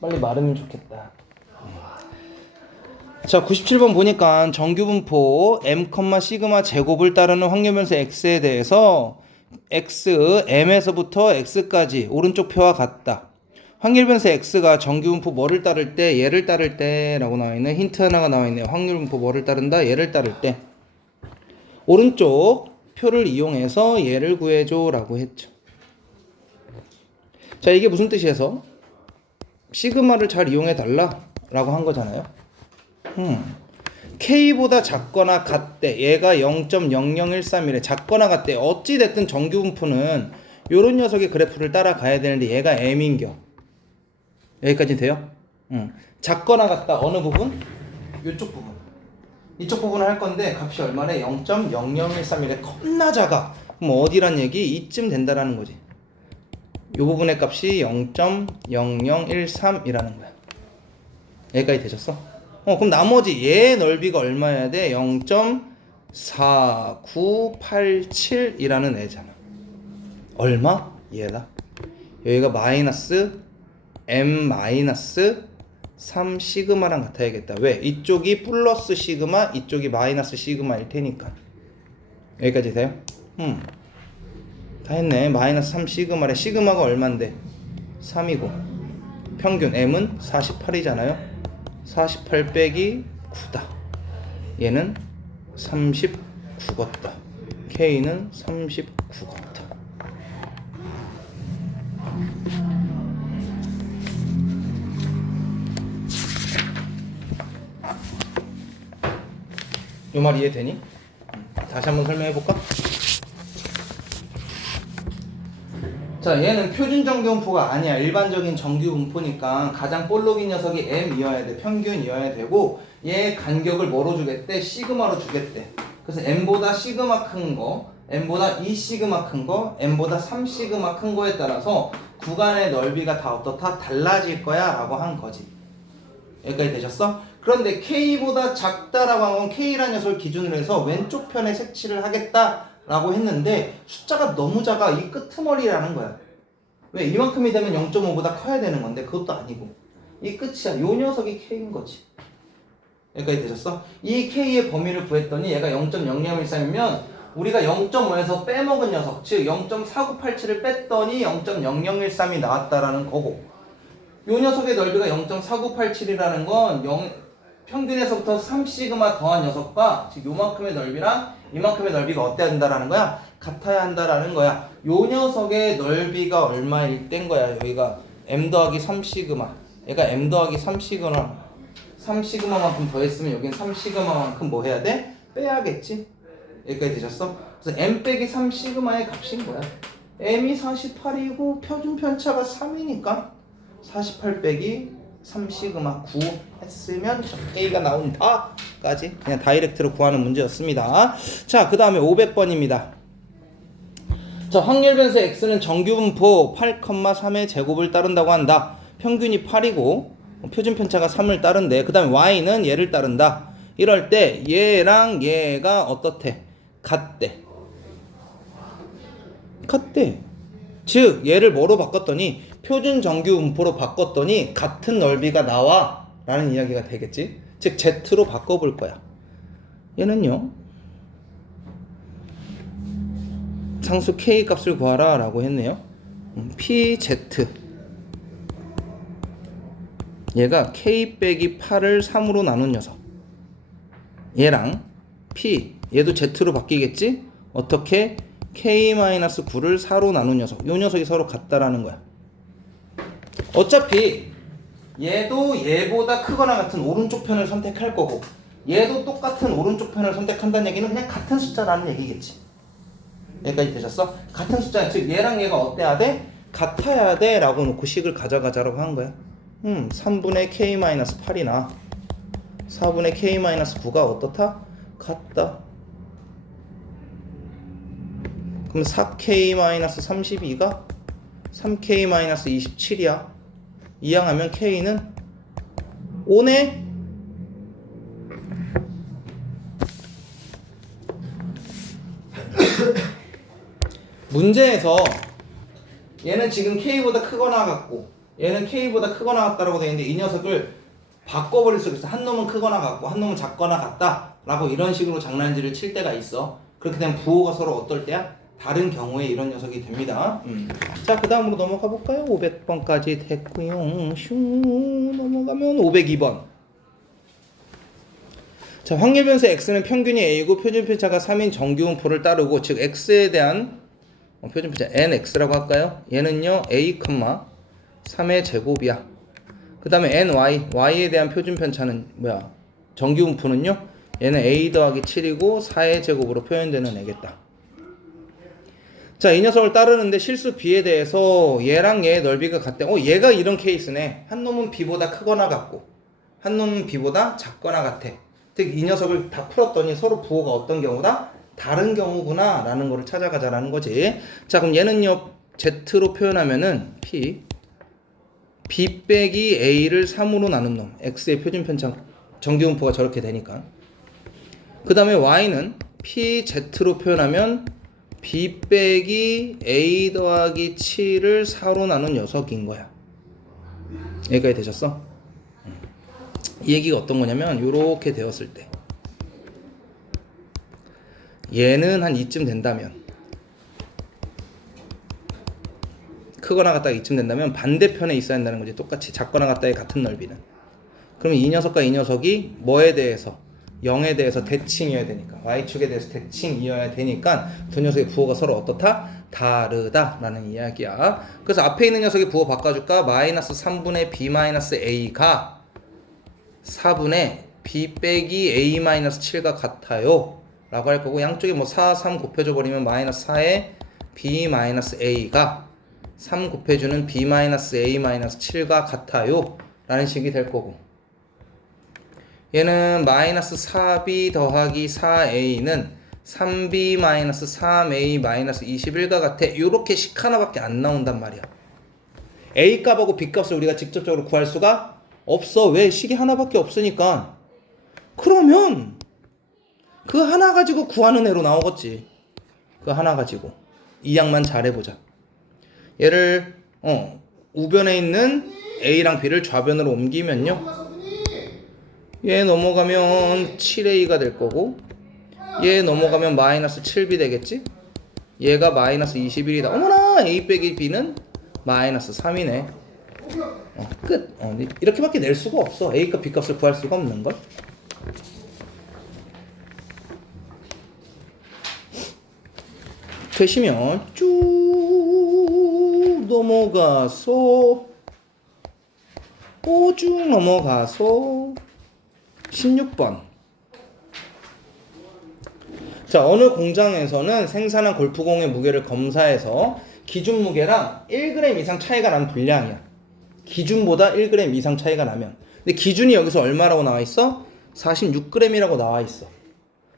빨리 마르면 좋겠다. 자, 97번 보니까 정규분포 m, 시그마 제곱을 따르는 확률변수 x에 대해서 x, m에서부터 x까지 오른쪽 표와 같다. 확률변수 x가 정규분포 뭐를 따를 때, 얘를 따를 때 라고 나와있네. 힌트 하나가 나와있네요. 확률분포 뭐를 따른다, 얘를 따를 때. 오른쪽 표를 이용해서 얘를 구해줘 라고 했죠. 자, 이게 무슨 뜻이어서? 시그마를 잘 이용해 달라 라고 한 거잖아요. K보다 작거나 같대. 얘가 0.0013이래. 작거나 같대. 어찌됐든 정규분포는 요런 녀석의 그래프를 따라가야 되는데 얘가 M인겨. 여기까지 돼요? 작거나 같다. 어느 부분? 요쪽 부분. 이쪽 부분을 할 건데 값이 얼마래? 0.0013이래. 겁나 작아. 그럼 어디란 얘기? 이쯤 된다라는 거지. 요 부분의 값이 0.0013이라는 거야. 여기까지 되셨어? 그럼 나머지 얘 넓이가 얼마여야 돼? 0.4987이라는 애잖아. 얼마? 얘다. 여기가 마이너스 m 마이너스 3 시그마랑 같아야겠다. 왜? 이쪽이 플러스 시그마, 이쪽이 마이너스 시그마일 테니까. 여기까지 돼요? 다 했네. 마이너스 3 시그마래. 시그마가 얼만데? 3이고 평균 m은 48이잖아요. 48 빼기 9다. 얘는 39겠다. K는 39겠다. 요 말 이해되니? 다시 한번 설명해볼까? 자, 얘는 표준 정규분포가 아니야. 일반적인 정규분포니까 가장 볼록인 녀석이 m이어야 돼. 평균이어야 되고 얘 간격을 뭐로 주겠대? 시그마로 주겠대. 그래서 m보다 시그마 큰 거, m보다 2 시그마 큰 거, m보다 3 시그마 큰 거에 따라서 구간의 넓이가 다 어떻다? 달라질 거야 라고 한 거지. 여기까지 되셨어? 그런데 K보다 작다라고 한 건 K라는 녀석을 기준으로 해서 왼쪽 편에 색칠을 하겠다 라고 했는데 숫자가 너무 작아. 이 끄트머리라는 거야. 왜? 이만큼이 되면 0.5보다 커야 되는 건데 그것도 아니고 이 끝이야. 요 녀석이 K인 거지. 여기까지 되셨어? 이 K의 범위를 구했더니 얘가 0.0013이면 우리가 0.5에서 빼먹은 녀석, 즉 0.4987을 뺐더니 0.0013이 나왔다라는 거고, 요 녀석의 넓이가 0.4987이라는 건 평균에서부터 3시그마 더한 녀석과 즉 요만큼의 넓이랑 이만큼의 넓이가 어때야 된다라는 거야? 같아야 한다라는 거야. 요 녀석의 넓이가 얼마일 땐 거야. 여기가 m 더하기 3시그마, 얘가 m 더하기 3시그마만큼 더했으면 여긴 3시그마만큼 뭐 해야 돼? 빼야겠지? 여기까지 되셨어? 그래서 m 빼기 3시그마의 값인 거야. m이 48이고 표준 편차가 3이니까 48 빼기 3시그마 9 했으면 K가 나온다 까지 그냥 다이렉트로 구하는 문제였습니다. 자, 그 다음에 500번입니다. 자, 확률변수 X는 정규분포 8,3의 제곱을 따른다고 한다. 평균이 8이고 표준 편차가 3을 따른대. 그 다음에 Y는 얘를 따른다. 이럴 때 얘랑 얘가 어떻대? 같대. 즉 얘를 뭐로 바꿨더니 표준 정규분포로 바꿨더니 같은 넓이가 나와 라는 이야기가 되겠지. 즉 Z로 바꿔볼 거야. 얘는요, 상수 K 값을 구하라 라고 했네요. PZ, 얘가 K 빼기 8을 3으로 나눈 녀석, 얘랑 P, 얘도 Z로 바뀌겠지. 어떻게? K-9를 4로 나눈 녀석, 요 녀석이 서로 같다라는 거야. 어차피 얘도 얘보다 크거나 같은 오른쪽 편을 선택할 거고 얘도 똑같은 오른쪽 편을 선택한다는 얘기는 그냥 같은 숫자라는 얘기겠지. 여기까지 되셨어? 같은 숫자, 즉 얘랑 얘가 어때야 돼? 같아야 돼 라고 놓고 식을 가져가자라고 한 거야. 3분의 K-8이나 4분의 K-9가 어떻다? 같다. 그럼 4K-32가 3K-27이야. 이항하면 K는 5네? 문제에서 얘는 지금 K보다 크거나 같고 얘는 K보다 크거나 같다라고 되어 있는데 이 녀석을 바꿔버릴 수가 있어. 한 놈은 크거나 같고 한 놈은 작거나 같다 라고 이런 식으로 장난질을 칠 때가 있어. 그렇게 되면 부호가 서로 어떨 때야? 다른 경우에 이런 녀석이 됩니다. 자, 그 다음으로 넘어가 볼까요? 500번까지 됐고요. 슝 넘어가면 502번. 자, 확률 변수 x는 평균이 a고 표준 편차가 3인 정규분포를 따르고, 즉 x에 대한 표준 편차 nx라고 할까요? 얘는요 a, 3의 제곱이야. 그 다음에 ny, y에 대한 표준 편차는 뭐야? 정규분포는요? 얘는 a 더하기 7이고 4의 제곱으로 표현되는 애겠다. 자, 이 녀석을 따르는데 실수 b에 대해서 얘랑 얘의 넓이가 같대. 얘가 이런 케이스네. 한 놈은 b보다 크거나 같고 한 놈은 b보다 작거나 같아. 즉 이 녀석을 다 풀었더니 서로 부호가 어떤 경우다? 다른 경우구나 라는 거를 찾아가자라는 거지. 자, 그럼 얘는요 z로 표현하면은 b 빼기 a를 3으로 나눈 놈, x의 표준 편차 정규분포가 저렇게 되니까. 그 다음에 y는 pz로 표현하면 b 빼기 a 더하기 7을 4로 나눈 녀석인 거야. 여기까지 되셨어? 이 얘기가 어떤 거냐면 요렇게 되었을 때 얘는 한 이쯤 된다면, 크거나 같다가 이쯤 된다면 반대편에 있어야 한다는 거지. 똑같이 작거나 같다의 같은 넓이는. 그러면 이 녀석과 이 녀석이 뭐에 대해서? 0에 대해서 대칭이어야 되니까, y축에 대해서 대칭이어야 되니까 두 녀석의 부호가 서로 어떻다? 다르다라는 이야기야. 그래서 앞에 있는 녀석의 부호 바꿔줄까? 마이너스 3분의 b 마이너스 a가 4분의 b 빼기 a 마이너스 7과 같아요 라고 할 거고, 양쪽에 뭐 4, 3 곱해줘 버리면 마이너스 4에 b 마이너스 a가 3 곱해주는 b 마이너스 a 마이너스 7과 같아요 라는 식이 될 거고, 얘는 마이너스 4b 더하기 4a는 3b 마이너스 3a 마이너스 21과 같아. 요렇게 식 하나밖에 안 나온단 말이야. a 값하고 b 값을 우리가 직접적으로 구할 수가 없어. 왜? 식이 하나밖에 없으니까. 그러면 그 하나 가지고 구하는 애로 나오겠지. 그 하나 가지고 이 양만 잘해보자. 얘를 우변에 있는 a랑 b를 좌변으로 옮기면요, 얘 넘어가면 7a가 될 거고, 얘 넘어가면 마이너스 7b 되겠지? 얘가 마이너스 21이다. 어머나, a 빼기 b는 마이너스 3이네. 끝. 이렇게밖에 낼 수가 없어. a값 b값을 구할 수가 없는 걸. 되시면 쭉 넘어가서 쭉 넘어가서 16번. 자, 어느 공장에서는 생산한 골프공의 무게를 검사해서 기준 무게랑 1g 이상 차이가 나는 분량이야. 기준보다 1g 이상 차이가 나면. 근데 기준이 여기서 얼마라고 나와 있어? 46g이라고 나와 있어.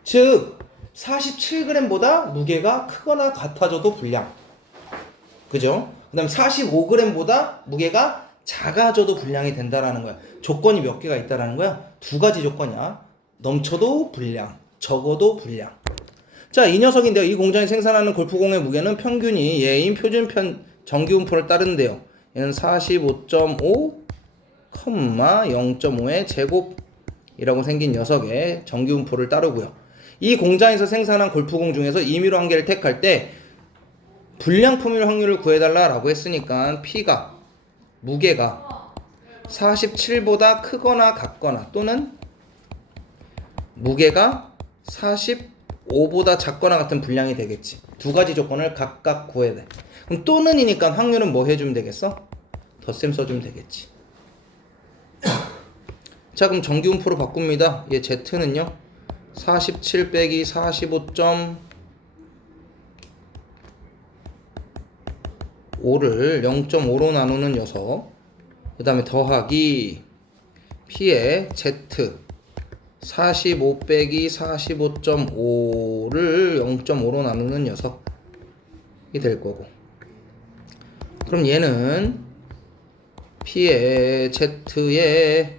즉 47g보다 무게가 크거나 같아져도 불량. 그죠? 그 다음 45g보다 무게가 작아져도 불량이 된다라는 거야. 조건이 몇 개가 있다라는 거야? 두 가지 조건이야. 넘쳐도 불량, 적어도 불량. 자, 이 녀석인데요. 이 공장이 생산하는 골프공의 무게는 평균이 얘인 표준 정규분포를 따른대요. 얘는 45.5, 0.5의 제곱이라고 생긴 녀석의 정규분포를 따르고요. 이 공장에서 생산한 골프공 중에서 임의로 한 개를 택할 때 불량 품일 확률을 구해달라고 했으니까 P가, 무게가 47보다 크거나 같거나 또는 무게가 45보다 작거나 같은 분량이 되겠지. 두 가지 조건을 각각 구해야 돼. 그럼 또는이니까 확률은 뭐 해주면 되겠어? 덧셈 써주면 되겠지. 자, 그럼 정규분포로 바꿉니다. 얘 Z는요 47 빼기 45.5를 0.5로 나누는 녀석, 그 다음에 더하기 P의 Z 45 빼기 45.5를 0.5로 나누는 녀석이 될 거고, 그럼 얘는 P의 Z의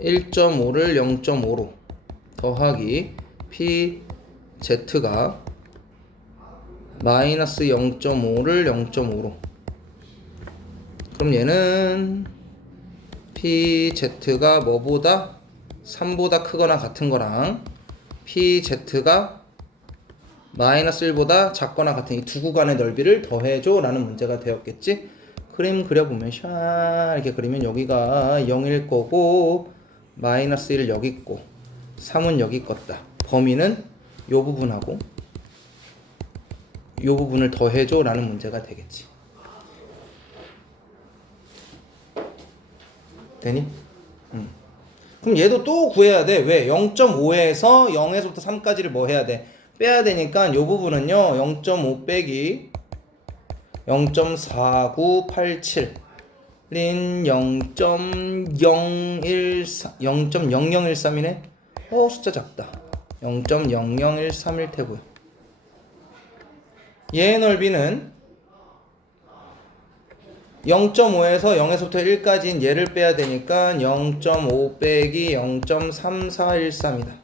1.5를 0.5로 더하기 PZ가 마이너스 0.5를 0.5로, 그럼 얘는 PZ가 뭐보다 3보다 크거나 같은 거랑 PZ가 마이너스 1보다 작거나 같은 이 두 구간의 넓이를 더해줘 라는 문제가 되었겠지. 그림 그려보면 샤 이렇게 그리면 여기가 0일 거고 마이너스 1 여기 있고 3은 여기 있겠다. 범위는 요 부분하고 요 부분을 더해줘 라는 문제가 되겠지. 되니? 그럼 얘도 또 구해야 돼. 왜? 0.5에서 0에서부터 3까지를 뭐 해야 돼? 빼야 되니까 요 부분은요 0.5 빼기 0.4987 린 0.0013이네. 숫자 작다. 0.0013일 테고요. 얘의 넓이는 0.5에서 0에서부터 1까지인 얘를 빼야 되니까 0.5 빼기 0.3413이다.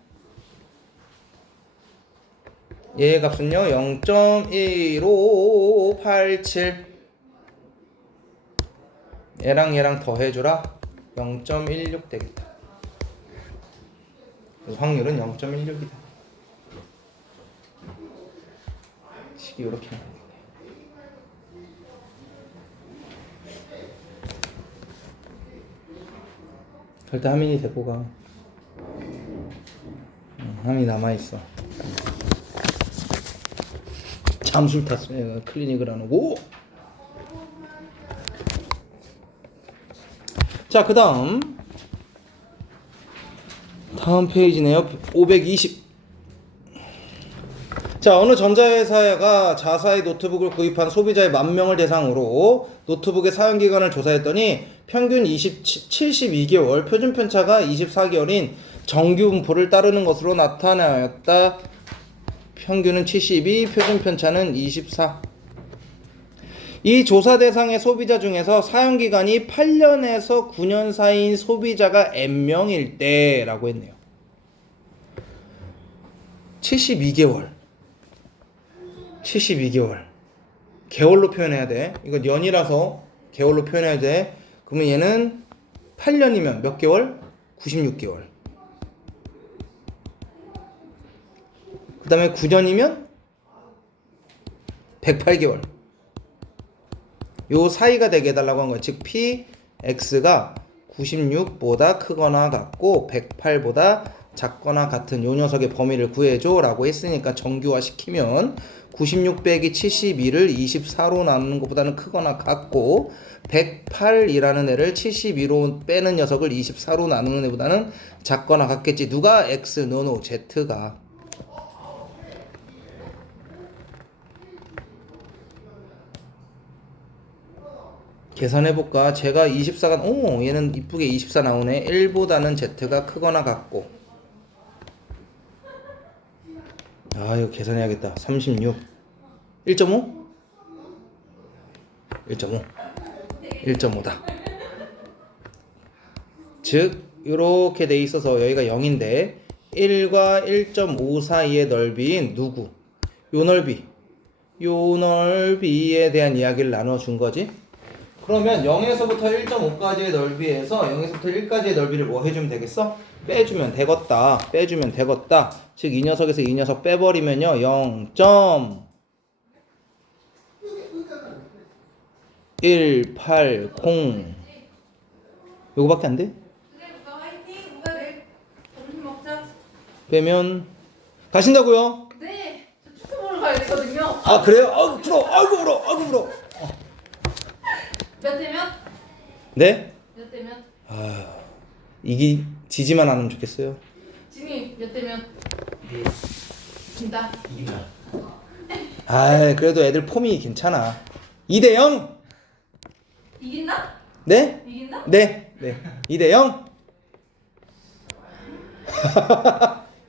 얘의 값은요 0.1587. 얘랑 얘랑 더해주라. 0.16 되겠다. 확률은 0.16이다. 식이 이렇게 나와요. 절대 하민이 데리고 가. 하민이 남아있어. 잠술 탔어. 얘가 클리닉을 안 오고. 자, 그 다음 페이지네요. 520. 자, 어느 전자회사가 자사의 노트북을 구입한 소비자의 10,000명을 대상으로 노트북의 사용기간을 조사했더니 평균 72개월, 표준 편차가 24개월인 정규 분포를 따르는 것으로 나타나였다. 평균은 72, 표준 편차는 24. 이 조사 대상의 소비자 중에서 사용기간이 8년에서 9년 사이인 소비자가 N명일 때 라고 했네요. 72개월. 개월로 표현해야 돼. 이거 년이라서 개월로 표현해야 돼. 그러면 얘는 8년이면 몇 개월? 96개월. 그 다음에 9년이면 108개월. 요 사이가 되게 해달라고 한 거예요. 즉 PX가 96보다 크거나 같고 108보다 작거나 같은 요 녀석의 범위를 구해줘 라고 했으니까 정규화 시키면 96 빼기 72를 24로 나누는 것보다는 크거나 같고 108이라는 애를 72로 빼는 녀석을 24로 나누는 애보다는 작거나 같겠지. 누가 X, 노노, Z가. 계산해볼까? 제가 24가 얘는 이쁘게 24 나오네. 1보다는 Z가 크거나 같고. 이거 계산해야겠다. 36 1.5? 1.5다. 즉 이렇게 돼 있어서 여기가 0인데 1과 1.5 사이의 넓이인 누구? 요 넓이에 대한 이야기를 나눠준 거지. 그러면 0에서부터 1.5까지의 넓이에서 0에서부터 1까지의 넓이를 뭐 해주면 되겠어? 빼주면 되겠다. 즉 이 녀석에서 이 녀석 빼버리면요 0.180 요거밖에 안 돼? 빼면 가신다고요? 네, 저 축구 보러 가야 되거든요. 아 그래요? 아이고 부러워. 몇 대면? 네? 몇 대면? 이기 지지만 않으면 좋겠어요. 지미 몇 대면? 진다. 그래도 애들 폼이 괜찮아. 2대0. 이긴다? 네? 이긴다? 네. 2대0.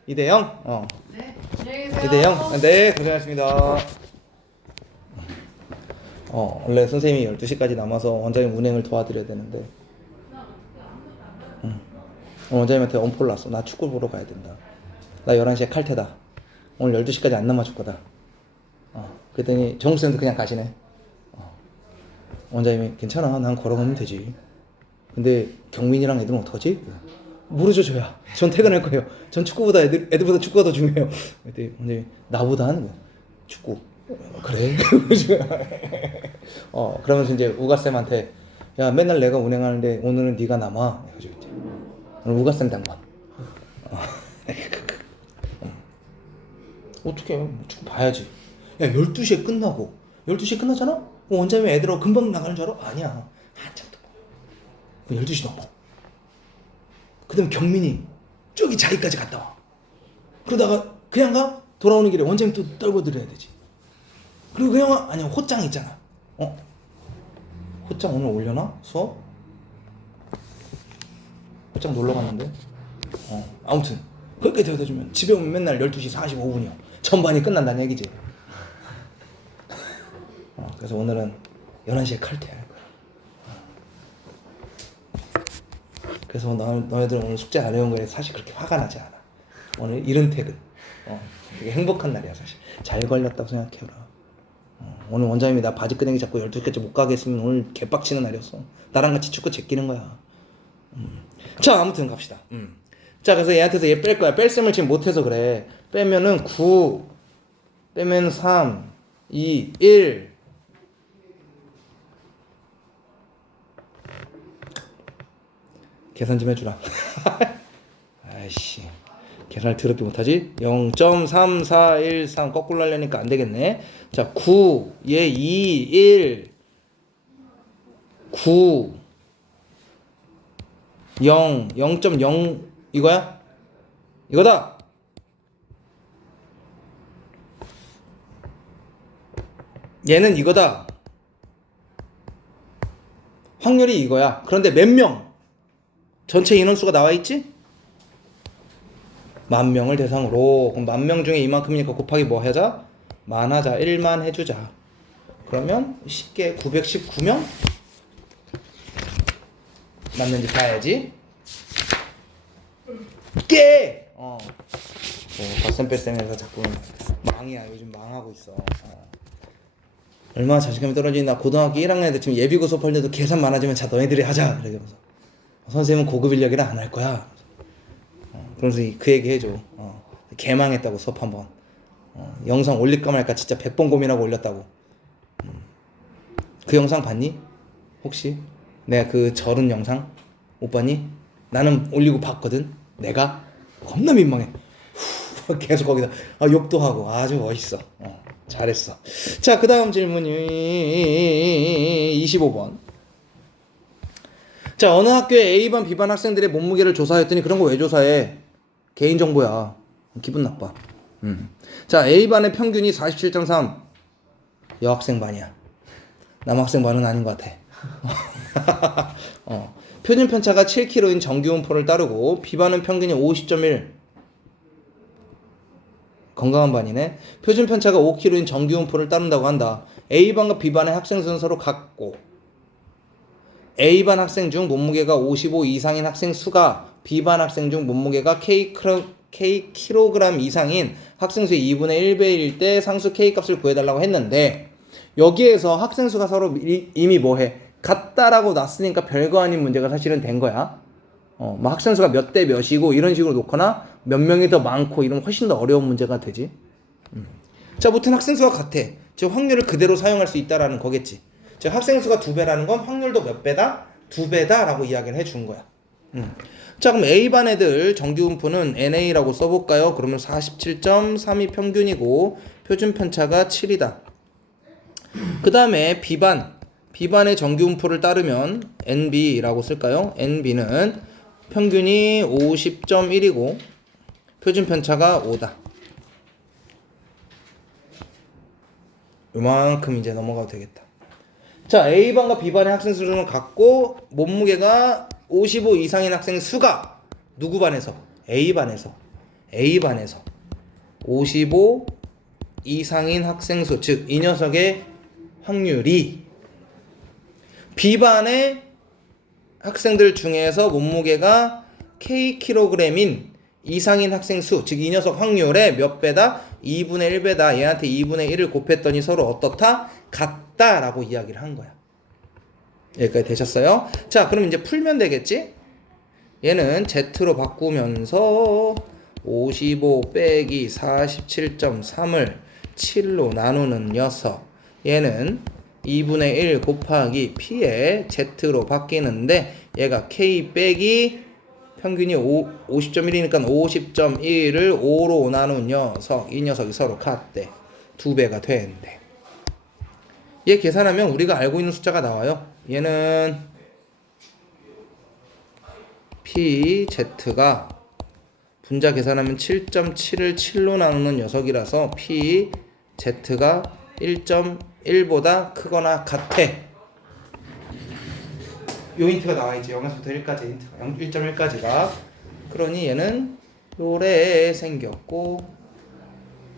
2대0. 네. 안녕히 계세요. 2대0. 네, 고생하셨습니다. 원래 선생님이 12시까지 남아서 원장님 운행을 도와드려야 되는데 원장님한테 엄포를 놨어. 나 축구 보러 가야 된다. 나 11시에 칼퇴다. 오늘 12시까지 안 남아줄 거다. 그랬더니 정수생도 그냥 가시네. 원장님이 괜찮아, 난 걸어가면 되지. 근데 경민이랑 애들은 어떡하지? 모르죠, 저야. 전 퇴근할 거예요. 전 축구보다 애들보다 축구가 더 중요해요. 그때 원장님이 나보다는 뭐, 축구. 그래? 그러면서 이제 우가쌤한테 야, 맨날 내가 운행하는데 오늘은 네가 남아. 해가지고 이제 오늘 우가쌤 당번. 어떻게 축구 봐야지. 야, 12시에 끝나고 12시에 끝나잖아? 원장님이 애들하고 금방 나가는 줄 알아? 아니야, 한참 더 12시 넘어. 그 다음에 경민이 저기 자기까지 갔다 와. 그러다가 그냥 가? 돌아오는 길에 원장님 또 떨고 드려야 되지. 그리고 그냥 와? 아니야, 호짱 있잖아. 호짱 오늘 올려나? 수업? 호짱 놀러 갔는데? 아무튼 그렇게 데려다 주면 집에 오면 맨날 12시 45분이야. 전반이 끝난다는 얘기지. 그래서 오늘은 11시에 칼퇴할 거야. 그래서 너희들은 오늘 숙제 안 해온 거에 사실 그렇게 화가 나지 않아. 오늘 이른 퇴근. 되게 행복한 날이야 사실. 잘 걸렸다고 생각해라. 오늘 원장님이 나 바지 끄댕이 잡고 12시까지 못 가게 했으면 오늘 개빡치는 날이었어. 나랑 같이 축구 제끼는 거야. 자, 아무튼 갑시다. 자, 그래서 얘한테서 얘 뺄 거야. 뺄셈을 지금 못해서 그래. 빼면은 9 빼면 3 2 1 계산 좀 해주라. 아이씨, 계산을 더럽게 못하지? 0.3413 거꾸로 하려니까 안 되겠네. 자, 9 얘 2 1 9 0 0.0 이거야? 이거다. 얘는 이거다. 확률이 이거야. 그런데 몇 명? 전체 인원수가 나와 있지? 10,000명을 대상으로. 그럼 10,000명 중에 이만큼이니까 곱하기 뭐 하자? 만 하자. 1만 해주자. 그러면 쉽게 919명? 맞는지 봐야지. 깨! 덧셈 뺄셈에서 자꾸 망이야. 요즘 망하고 있어. 얼마나 자신감이 떨어지니. 나 고등학교 1학년 때 지금 예비고 수업할 때도 계산 많아지면 자 너희들이 하자. 그러면서 선생님은 고급 인력이라 안 할 거야. 그러면서 그 얘기 해줘. 개망했다고 수업 한번. 영상 올릴까 말까 진짜 100번 고민하고 올렸다고. 그 영상 봤니? 혹시? 내가 그 절은 영상 못 봤니? 나는 올리고 봤거든. 내가 겁나 민망해. 계속 거기다 욕도 하고 아주 멋있어. 잘했어. 자, 그 다음 질문이 25번. 자, 어느 학교의 A반, B반 학생들의 몸무게를 조사했더니 그런 거 왜 조사해? 개인정보야. 기분 나빠. 자, A반의 평균이 47.3. 여학생 반이야. 남학생 반은 아닌 것 같아. 표준 편차가 7kg인 정규분포를 따르고 B반은 평균이 50.1. 건강한 반이네. 표준 편차가 5kg인 정규분포를 따른다고 한다. A반과 B반의 학생 수는 서로 같고 A반 학생 중 몸무게가 55 이상인 학생 수가 B반 학생 중 몸무게가 K kg 이상인 학생 수의 2분의 1배일 때 상수 K 값을 구해달라고 했는데 여기에서 학생 수가 서로 이미 뭐해? 같다라고 놨으니까 별거 아닌 문제가 사실은 된 거야. 뭐 학생 수가 몇 대 몇이고 이런 식으로 놓거나 몇 명이 더 많고 이러면 훨씬 더 어려운 문제가 되지. 자, 무튼 학생 수가 같아. 즉 확률을 그대로 사용할 수 있다라는 거겠지. 즉 학생 수가 2배라는 건 확률도 몇 배다? 2배다라고 이야기를 해준 거야. 자, 그럼 A반 애들 정규분포는 NA라고 써볼까요? 그러면 47.3이 평균이고 표준 편차가 7이다. 그 다음에 B반의 정규분포를 따르면 NB라고 쓸까요? NB는 평균이 50.1이고 표준 편차가 5다. 요만큼 이제 넘어가도 되겠다. 자, A반과 B반의 학생 수는 같고 몸무게가 55 이상인 학생 수가 누구 반에서? A반에서 55 이상인 학생 수, 즉 이 녀석의 확률이 B반의 학생들 중에서 몸무게가 Kkg인 이상인 학생 수, 즉 이 녀석 확률의 몇 배다? 2분의 1배다. 얘한테 2분의 1을 곱했더니 서로 어떻다? 같다라고 이야기를 한 거야. 여기까지 되셨어요? 자, 그럼 이제 풀면 되겠지? 얘는 Z로 바꾸면서 55 빼기 47.3을 7로 나누는 녀석. 얘는 2분의 1 곱하기 P의 Z로 바뀌는데 얘가 K 빼기 평균이 50.1이니까 50.1을 5로 나눈 녀석. 이 녀석이 서로 같대. 2배가 되는데. 얘 계산하면 우리가 알고 있는 숫자가 나와요. 얘는 PZ가 분자 계산하면 7.7을 7로 나누는 녀석이라서 PZ가 1.1보다 크거나 같아. 요 힌트가 나와있지. 0에서부터 1까지 힌트가 1.1까지가. 그러니 얘는 요래 생겼고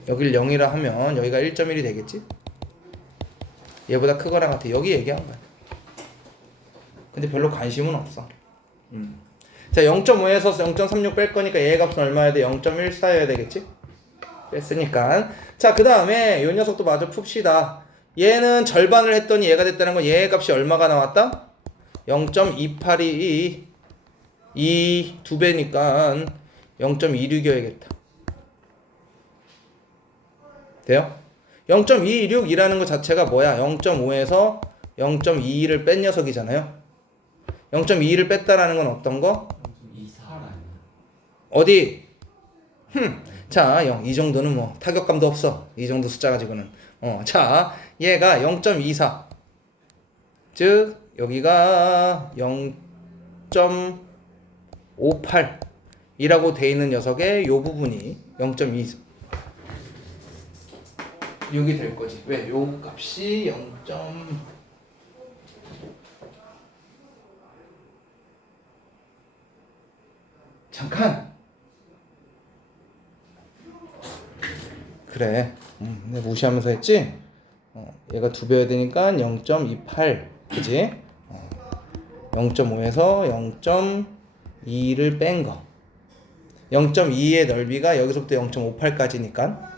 여길 0이라 하면 여기가 1.1이 되겠지? 얘보다 크거나 같아. 여기 얘기한 거야. 근데 별로 관심은 없어. 자, 0.5에서 0.36 뺄 거니까 얘 값은 얼마여야 돼? 0.14여야 되겠지? 뺐으니까. 자, 그 다음에 요 녀석도 마저 풉시다. 얘는 절반을 했더니 얘가 됐다는 건 얘 값이 얼마가 나왔다? 0.282 이 2배니까 0.26이어야겠다. 돼요? 0.226이라는 것 자체가 뭐야? 0.5에서 0.22를 뺀 녀석이잖아요. 0.22를 뺐다라는 건 어떤 거? 2사라. 어디? 자, 이 정도는 뭐 타격감도 없어. 이 정도 숫자 가지고는. 자, 얘가 0.24. 즉 여기가 0.58이라고 돼 있는 녀석의 요 부분이 0.24. 여기 될 거지. 왜? 요 값이 0. 잠깐. 그래. 내가 무시하면서 했지? 얘가 2배여야 되니까 0.28. 그지? 0.5에서 0.2를 뺀 거. 0.2의 넓이가 여기서부터 0.58까지니까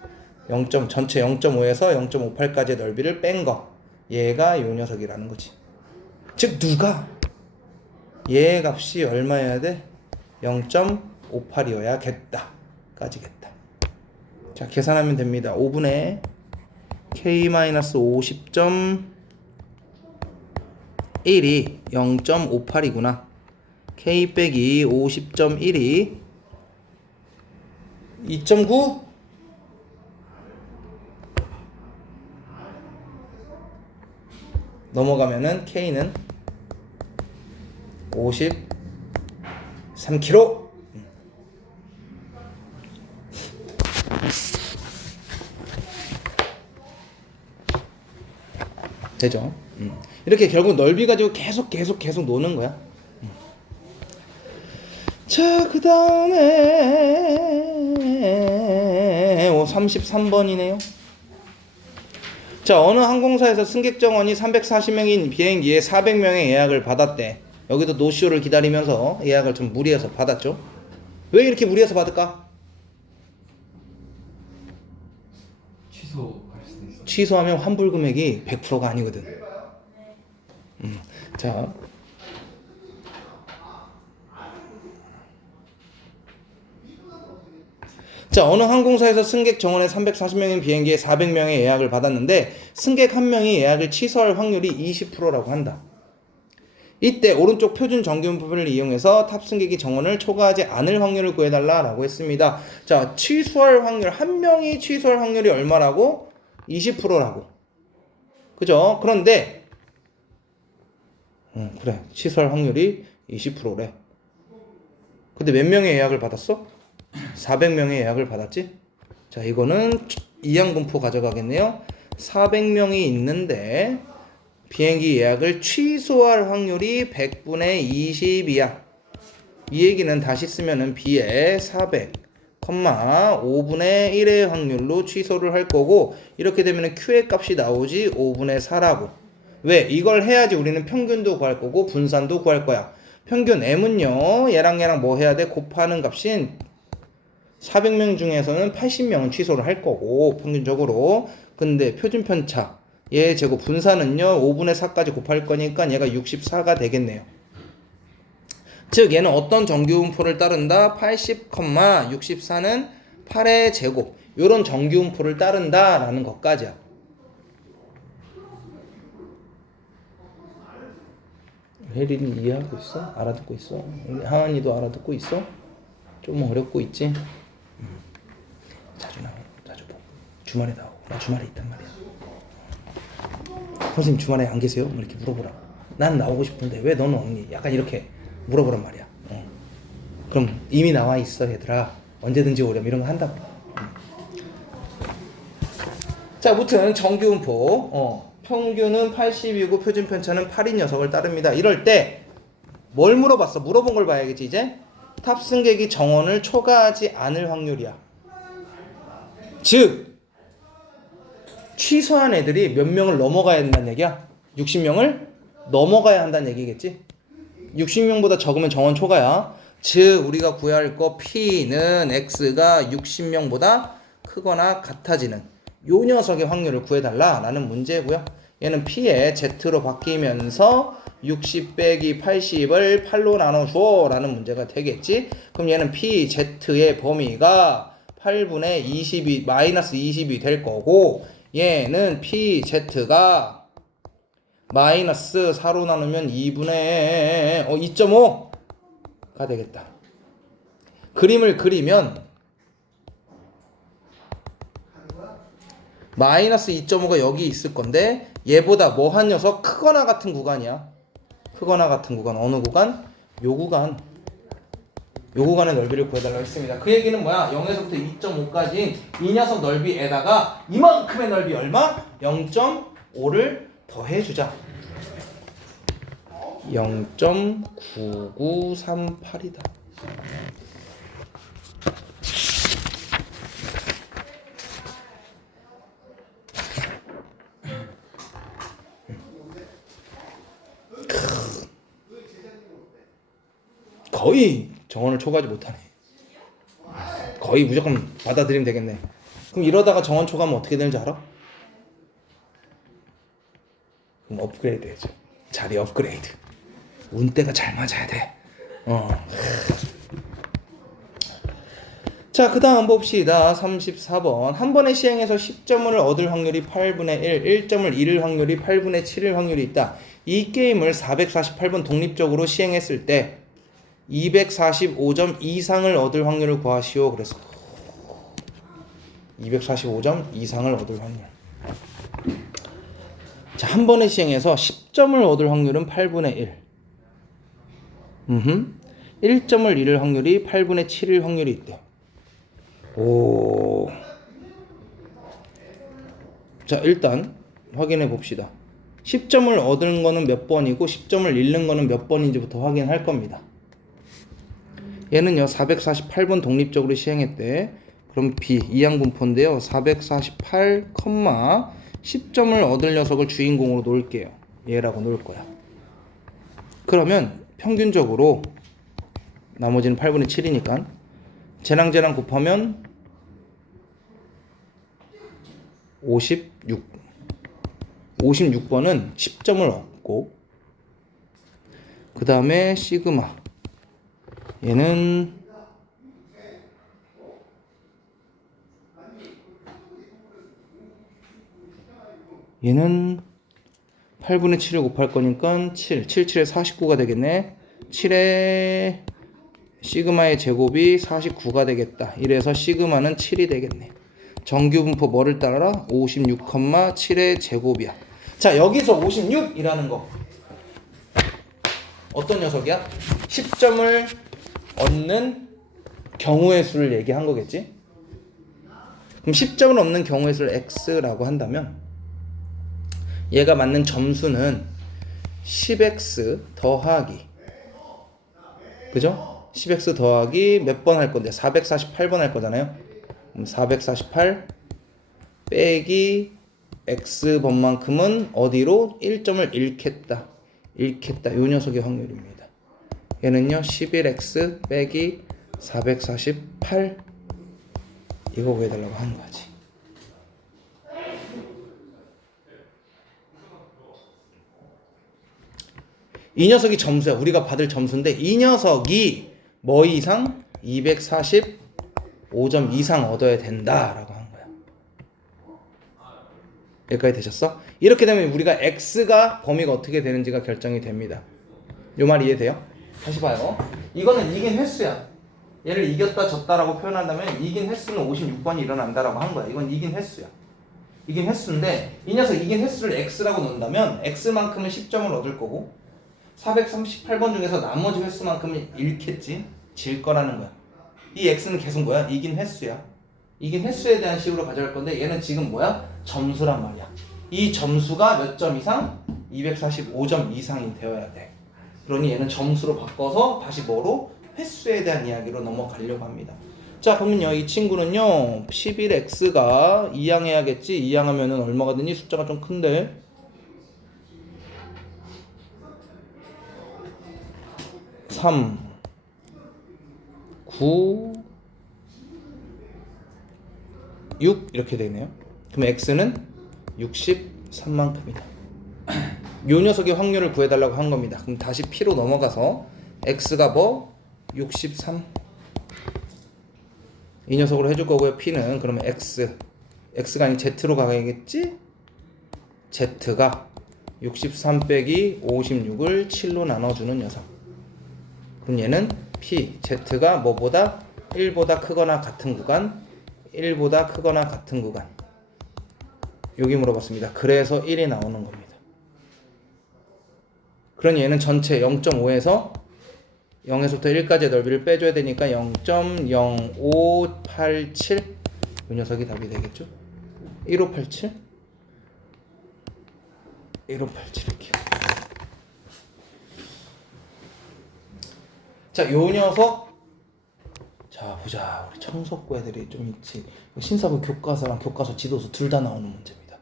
전체 0.5에서 0.58까지의 넓이를 뺀 거. 얘가 요 녀석이라는 거지. 즉 누가 얘 값이 얼마여야 돼? 0.58이어야겠다. 까지겠다. 자, 계산하면 됩니다. 5분의 K-50.1이 0.58이구나. K 빼기 50.1이 2.9? 넘어가면은 K는 53kg. 되죠? 이렇게 결국 넓이 가지고 계속 노는 거야. 자, 그 다음에 33번이네요. 자, 어느 항공사에서 승객 정원이 340명인 비행기에 400명의 예약을 받았대. 여기도 노쇼를 기다리면서 예약을 좀 무리해서 받았죠. 왜 이렇게 무리해서 받을까? 취소할 수도 있어. 취소하면 환불 금액이 100%가 아니거든. 자, 어느 항공사에서 승객 정원에 340명인 비행기에 400명의 예약을 받았는데 승객 한 명이 예약을 취소할 확률이 20%라고 한다. 이때 오른쪽 표준 정규문법을 이용해서 탑승객이 정원을 초과하지 않을 확률을 구해달라고 했습니다. 자, 취소할 확률, 한 명이 취소할 확률이 얼마라고? 20%라고. 그죠? 그런데 그래, 취소할 확률이 20%래. 근데 몇 명의 예약을 받았어? 400명의 예약을 받았지? 자, 이거는 이항분포 가져가겠네요. 400명이 있는데 비행기 예약을 취소할 확률이 100분의 20이야. 이 얘기는 다시 쓰면은 B에 400, 5분의 1의 확률로 취소를 할 거고 이렇게 되면은 Q의 값이 나오지 5분의 4라고. 왜? 이걸 해야지 우리는 평균도 구할 거고 분산도 구할 거야. 평균 M은요, 얘랑 뭐 해야 돼? 곱하는 값인 400명 중에서는 80명은 취소를 할 거고 평균적으로. 근데 표준 편차 얘 제곱 분산은요 5분의 4까지 곱할 거니까 얘가 64가 되겠네요. 즉 얘는 어떤 정규분포를 따른다? 80, 64는 8의 제곱 요런 정규분포를 따른다 라는 것까지야. 혜린이 이해하고 있어? 알아듣고 있어? 하은이도 알아듣고 있어? 좀 어렵고 있지? 자주 나와, 자주 보고 주말에 나오고 나 주말에 있단 말이야. 선생님 주말에 안 계세요? 뭐 이렇게 물어보라. 난 나오고 싶은데 왜 너는 없니? 약간 이렇게 물어보란 말이야. 그럼 이미 나와 있어 얘들아. 언제든지 오렴 이런 거 한다고. 자, 무튼 정규분포 평균은 80이고 표준 편차는 8인 녀석을 따릅니다. 이럴 때 뭘 물어봤어? 물어본 걸 봐야겠지 이제. 탑승객이 정원을 초과하지 않을 확률이야. 즉 취소한 애들이 몇 명을 넘어가야 된다는 얘기야? 60명을 넘어가야 한다는 얘기겠지? 60명보다 적으면 정원 초과야. 즉 우리가 구해야 할 거 P는 X가 60명보다 크거나 같아지는 요 녀석의 확률을 구해달라라는 문제고요. 얘는 P에 Z로 바뀌면서 60 빼기 80을 8로 나눠줘 라는 문제가 되겠지. 그럼 얘는 P, Z의 범위가 8분의 20이 마이너스 20이 될 거고 얘는 P, Z가 마이너스 4로 나누면 2분의 2.5가 되겠다. 그림을 그리면 마이너스 2.5가 여기 있을 건데 얘보다 뭐 한 녀석 크거나 같은 구간이야. 크거나 같은 구간 어느 구간? 요 구간. 요 구간의 넓이를 구해달라고 했습니다. 그 얘기는 뭐야? 0에서부터 2.5까지 이 녀석 넓이에다가 이만큼의 넓이 얼마? 0.5를 더해주자. 0.9938이다. 거의 정원을 초과하지 못하네. 거의 무조건 받아들이면 되겠네. 그럼 이러다가 정원 초과하면 어떻게 되는지 알아? 그럼 업그레이드 해야죠. 자리 업그레이드. 운대가 잘 맞아야 돼. 자, 그 다음 봅시다. 34번. 한 번에 시행해서 10점을 얻을 확률이 8분의 1, 1점을 잃을 확률이 8분의 7일 확률이 있다. 이 게임을 448번 독립적으로 시행했을 때 245점 이상을 얻을 확률을 구하시오. 그래서 245점 이상을 얻을 확률. 자, 한 번에 시행해서 10점을 얻을 확률은 8분의 1. 1점을 잃을 확률이 8분의 7일 확률이 있대요. 오. 자, 일단 확인해 봅시다. 10점을 얻은 거는 몇 번이고 10점을 잃는 거는 몇 번인지부터 확인할 겁니다. 얘는요 448번 독립적으로 시행했대. 그럼 B 이항분포인데요 448, 10점을 얻을 녀석을 주인공으로 놓을게요. 얘라고 놓을 거야. 그러면 평균적으로 나머지는 8분의 7이니까 쟤랑 곱하면 56번은 10점을 얻고 그 다음에 시그마 얘는 얘는 8분의 7을 곱할 거니까 7, 7에 49가 되겠네. 7에 시그마의 제곱이 49가 되겠다. 이래서 시그마는 7이 되겠네. 정규분포 뭐를 따라라? 56,7의 제곱이야. 자, 여기서 56이라는 거 어떤 녀석이야? 10점을 얻는 경우의 수를 얘기한 거겠지? 그럼 10점을 얻는 경우의 수를 x라고 한다면 얘가 맞는 점수는 10x 더하기 그죠? 10x 더하기 몇 번 할 건데 448번 할 거잖아요. 그럼 448 빼기 x번만큼은 어디로? 1점을 잃겠다. 요 녀석의 확률입니다. 얘는요 11x 빼기 448 이거 구해달라고 하는 거지. 이 녀석이 점수야. 우리가 받을 점수인데 이 녀석이 뭐 이상? 245점 이상 얻어야 된다라고 한 거야. 여기까지 되셨어? 이렇게 되면 우리가 x가 범위가 어떻게 되는지가 결정이 됩니다. 요 말 이해돼요? 다시 봐요. 이거는 이긴 횟수야. 얘를 이겼다 졌다라고 표현한다면 이긴 횟수는 56번이 일어난다라고 한 거야. 이건 이긴 횟수야. 이긴 횟수인데 이 녀석 이긴 횟수를 x라고 놓는다면 x만큼은 10점을 얻을 거고 438번 중에서 나머지 횟수만큼은 잃겠지. 질 거라는 거야. 이 x는 계속 뭐야? 이긴 횟수야. 이긴 횟수에 대한 식으로 가져갈 건데 얘는 지금 뭐야? 점수란 말이야. 이 점수가 몇 점 이상? 245점 이상이 되어야 돼. 그러니 얘는 점수로 바꿔서 다시 뭐로? 횟수에 대한 이야기로 넘어가려고 합니다. 자, 그러면요 이 친구는요 11x가 2항 해야겠지. 2항 하면은 얼마가 되니? 숫자가 좀 큰데 3 9 6 이렇게 되네요. 그럼 x는 63만큼이다. 요 녀석의 확률을 구해달라고 한 겁니다. 그럼 다시 p로 넘어가서 x가 뭐? 63. 이 녀석으로 해줄 거고요. p는 그러면 x가 아닌 z로 가야겠지? z가 63 빼기 56을 7로 나눠주는 녀석. 그럼 얘는 p, z가 뭐보다? 1보다 크거나 같은 구간, 1보다 크거나 같은 구간. 여기 물어봤습니다. 그래서 1이 나오는 겁니다. 그러니 얘는 전체 0.5에서 0에서부터 1까지의 넓이를 빼줘야 되니까 0.0587 이 녀석이 답이 되겠죠? 1587 1587 이렇게. 자, 요 녀석 자 보자. 우리 청석고 애들이 좀 있지. 신사고 교과서랑 교과서 지도서 둘 다 나오는 문제입니다.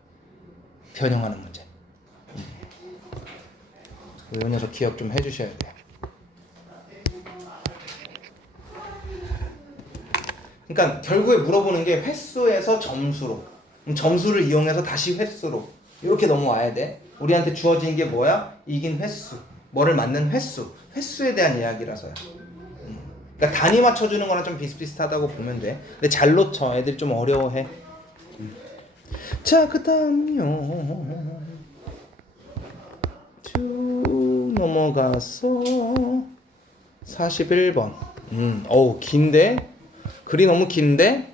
변형하는 문제. 요 녀석 기억 좀 해주셔야 돼요. 그러니까 결국에 물어보는 게 횟수에서 점수로, 점수를 이용해서 다시 횟수로 이렇게 넘어와야 돼. 우리한테 주어진 게 뭐야? 이긴 횟수, 뭐를 맞는 횟수, 횟수에 대한 이야기라서요. 그러니까 단위 맞춰주는 거랑 좀 비슷비슷하다고 보면 돼. 근데 잘 놓쳐. 애들이 좀 어려워해. 자, 그 다음요 쭉 넘어가서 41번. 어우 긴데? 글이 너무 긴데?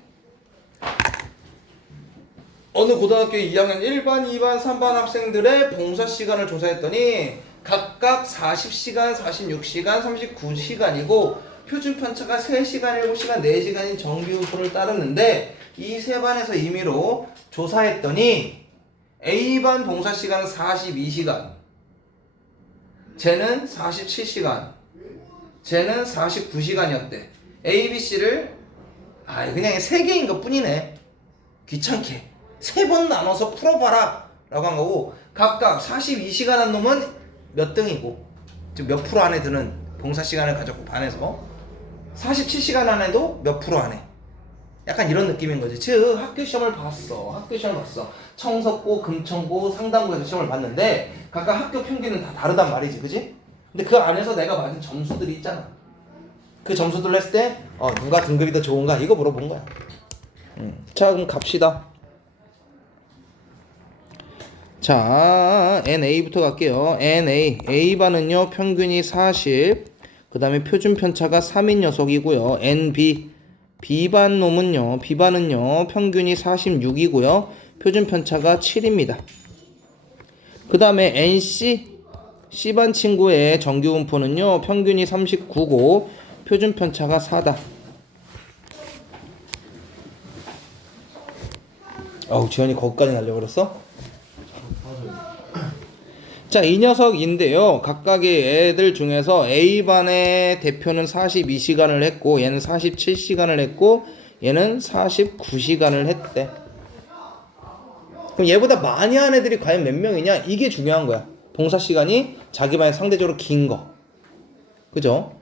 어느 고등학교 2학년 1반, 2반, 3반 학생들의 봉사 시간을 조사했더니 각각 40시간, 46시간, 39시간이고 표준 편차가 3시간, 7시간, 4시간인 정규분포를 따르는데 이 세 반에서 임의로 조사했더니 A반 봉사 시간은 42시간, 쟤는 47시간, 쟤는 49시간이었대. A, B, C를 그냥 3개인 것 뿐이네. 귀찮게 3번 나눠서 풀어봐라 라고 한 거고, 각각 42시간 한 놈은 몇 등이고 몇 프로 안에 드는 봉사 시간을 가졌고 반에서 47시간 안에도 몇 프로 안에, 약간 이런 느낌인 거지. 즉 학교 시험을 봤어. 청석고, 금천고, 상당고에서 시험을 봤는데 각각 학교 평균은 다 다르단 말이지, 그지? 근데 그 안에서 내가 맞은 점수들이 있잖아. 그 점수들을 했을 때 누가 등급이 더 좋은가 이거 물어본 거야. 자, 그럼 갑시다. 자, NA부터 갈게요. NA, A반은요 평균이 40, 그 다음에 표준 편차가 3인 녀석이고요. NB, B반은요 평균이 46이고요. 표준 편차가 7입니다. 그 다음에 NC, C반 친구의 정규분포는요 평균이 39고 표준 편차가 4다. 지현이 거기까지 날려버렸어? 자, 이 녀석인데요. 각각의 애들 중에서 A반의 대표는 42시간을 했고 얘는 47시간을 했고 얘는 49시간을 했대. 그럼 얘보다 많이 한 애들이 과연 몇 명이냐? 이게 중요한 거야. 봉사 시간이 자기 반에 상대적으로 긴 거. 그죠?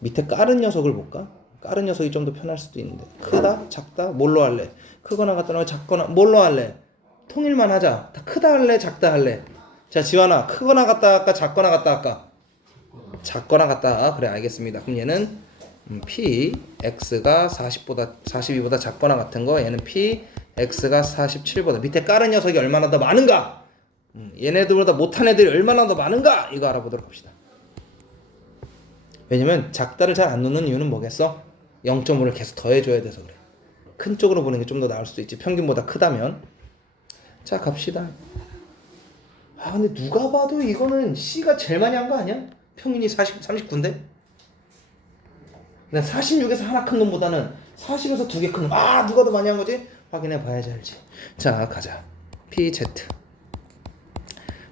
밑에 까른 녀석을 볼까? 까른 녀석이 좀 더 편할 수도 있는데. 크다? 작다? 뭘로 할래? 크거나 같거나 작거나 뭘로 할래? 통일만 하자. 다 크다 할래? 작다 할래? 자, 지환아, 크거나 같다 할까, 작거나 같다 할까? 작거나 같다. 그래, 알겠습니다. 그럼 얘는 p x가 42보다 작거나 같은 거, 얘는 p x가 47보다 밑에 깔은 녀석이 얼마나 더 많은가? 얘네들보다 못한 애들이 얼마나 더 많은가? 이거 알아보도록 합시다. 왜냐면 작다를 잘 안 놓는 이유는 뭐겠어? 0.5를 계속 더해줘야 돼서 그래. 큰 쪽으로 보는 게 좀 더 나을 수도 있지. 평균보다 크다면. 자, 갑시다. 아, 근데 누가 봐도 이거는 C가 제일 많이 한 거 아니야? 평균이 39인데? 난 46에서 하나 큰 놈보다는 40에서 두 개 큰 놈. 아, 누가 더 많이 한 거지? 확인해 봐야지 알지. 자, 가자. PZ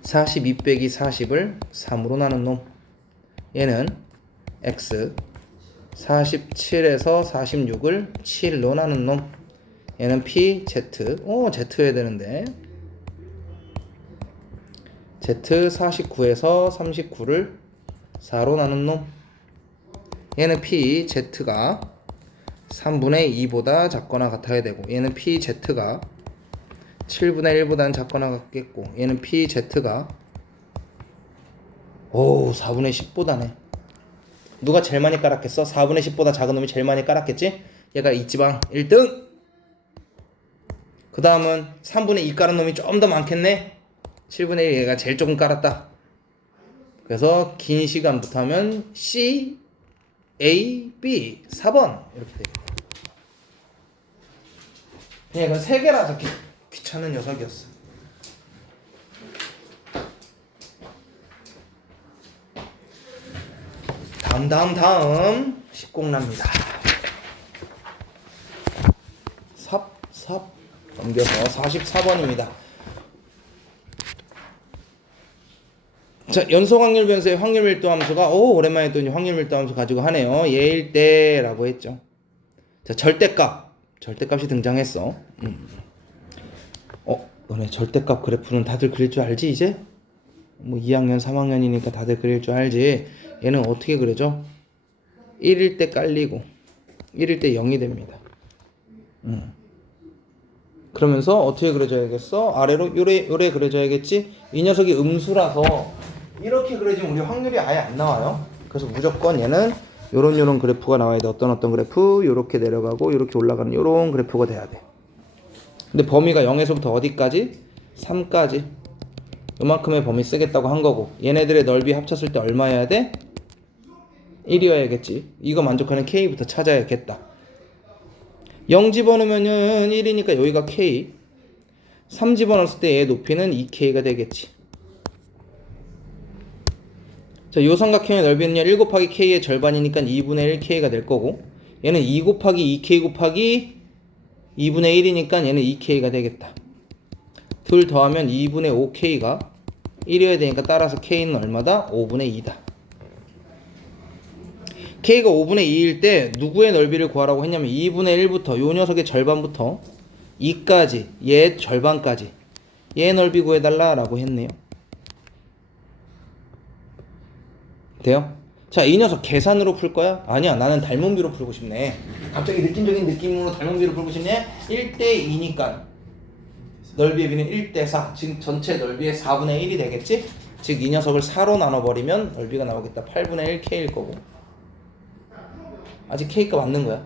42 빼기 40을 3으로 나눈 놈. 얘는 X 47에서 46을 7로 나눈 놈. 얘는 PZ. Z여야 되는데. Z 49에서 39를 4로 나눈 놈. 얘는 PZ가 3분의 2보다 작거나 같아야 되고, 얘는 PZ가 7분의 1보다는 작거나 같겠고, 얘는 PZ가 4분의 10보다네. 누가 제일 많이 깔았겠어? 4분의 10보다 작은 놈이 제일 많이 깔았겠지? 얘가 이지방 1등. 그 다음은 3분의 2 깔은 놈이 좀 더 많겠네. 7분의 1 얘가 제일 조금 깔았다. 그래서 긴 시간부터 하면 C, A, B 4번 이렇게 되겠다. 그냥 이건 3개라서 귀찮은 녀석이었어. 다음 십공랍니다. 삽 넘겨서 44번입니다. 자, 연속 확률 변수의 확률 밀도 함수가 오랜만에 또 확률 밀도 함수 가지고 하네요. 얘일 때라고 했죠. 자, 절대값이 등장했어. 너네 절대값 그래프는 다들 그릴 줄 알지 이제? 뭐 2학년 3학년이니까 다들 그릴 줄 알지. 얘는 어떻게 그려져? 1일 때 깔리고 1일 때 0이 됩니다. 그러면서 어떻게 그려져야겠어? 아래로 요래 그려져야겠지? 이 녀석이 음수라서 이렇게 그려지면 우리 확률이 아예 안 나와요. 그래서 무조건 얘는 요런 그래프가 나와야 돼. 어떤 그래프 요렇게 내려가고 요렇게 올라가는 요런 그래프가 돼야 돼. 근데 범위가 0에서부터 어디까지? 3까지. 요만큼의 범위 쓰겠다고 한 거고, 얘네들의 넓이 합쳤을 때 얼마여야 돼? 1이어야겠지. 이거 만족하는 K부터 찾아야겠다. 0 집어넣으면은 1이니까 여기가 K. 3 집어넣었을 때 얘의 높이는 2K가 되겠지. 자, 요 삼각형의 넓이는요 1 곱하기 K의 절반이니까 2분의 1K가 될 거고, 얘는 2 곱하기 2K 곱하기 2분의 1이니까 얘는 2K가 되겠다. 둘 더하면 2분의 5K가 1이어야 되니까 따라서 K는 얼마다? 5분의 2다. K가 5분의 2일 때 누구의 넓이를 구하라고 했냐면 2분의 1부터 요 녀석의 절반부터 2까지 얘 절반까지 얘 넓이 구해달라 라고 했네요. 돼요? 자, 이 녀석 계산으로 풀 거야? 아니야, 나는 닮은비로 풀고 싶네. 갑자기 느낌적인 느낌으로 닮은비로 풀고 싶네. 1대2니까 넓이의 비는 1대4, 지금 전체 넓이의 4분의 1이 되겠지? 즉 이 녀석을 4로 나눠버리면 넓이가 나오겠다. 8분의 1K일 거고, 아직 K가 맞는 거야.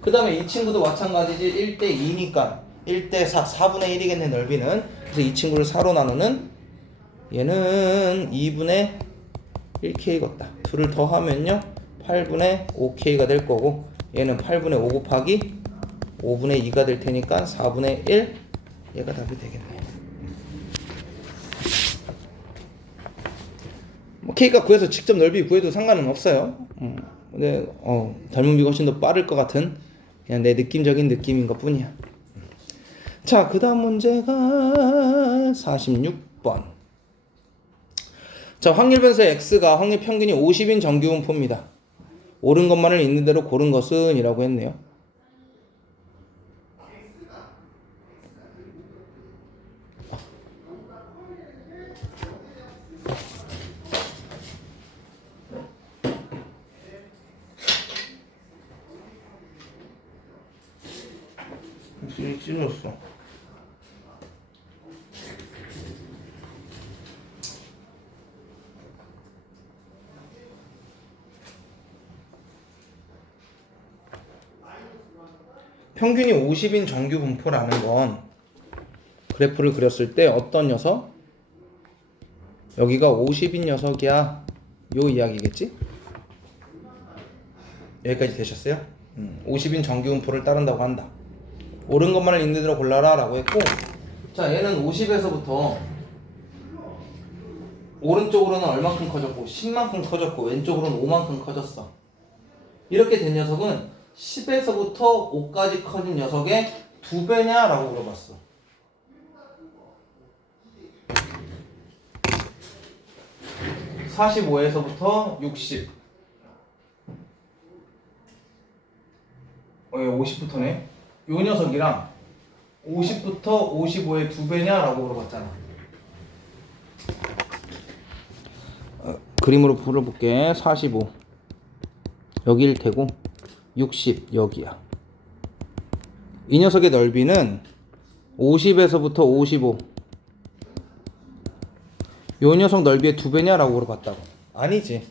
그 다음에 이 친구도 마찬가지지. 1대2니까 1대4, 4분의 1이겠네 넓이는. 그래서 이 친구를 4로 나누는 얘는 2분의 1K겠다. 둘을 더하면요 8분의 5K가 될 거고, 얘는 8분의 5 곱하기 5분의 2가 될 테니까 4분의 1, 얘가 답이 되겠네. 뭐 K가 구해서 직접 넓이 구해도 상관은 없어요. 근데 닮은비가 훨씬 더 빠를 것 같은 그냥 내 느낌적인 느낌인 것 뿐이야. 자, 그 다음 문제가 46번. 자, 확률 변수의 x가 확률 평균이 50인 정규분포입니다. 옳은 것만을 있는 대로 고른 것은 이라고 했네요. 찔렀어. 평균이 50인 정규 분포라는 건 그래프를 그렸을 때 어떤 녀석? 여기가 50인 녀석이야. 요 이야기겠지? 여기까지 되셨어요? 50인 정규 분포를 따른다고 한다. 옳은 것만을 있는 대로 골라라 라고 했고, 자 얘는 50에서부터 오른쪽으로는 얼만큼 커졌고 10만큼 커졌고 왼쪽으로는 5만큼 커졌어. 이렇게 된 녀석은 10에서부터 5까지 커진 녀석의 2배냐 라고 물어봤어. (45에서부터) 60. 50부터네. 요 녀석이랑 50부터 55의 2배냐 라고 물어봤잖아. 그림으로 풀어볼게. 45 여기일 테고 60 여기야. 이 녀석의 넓이는 50에서부터 55. 요 녀석 넓이의 2배냐 라고 물어봤다고. 아니지.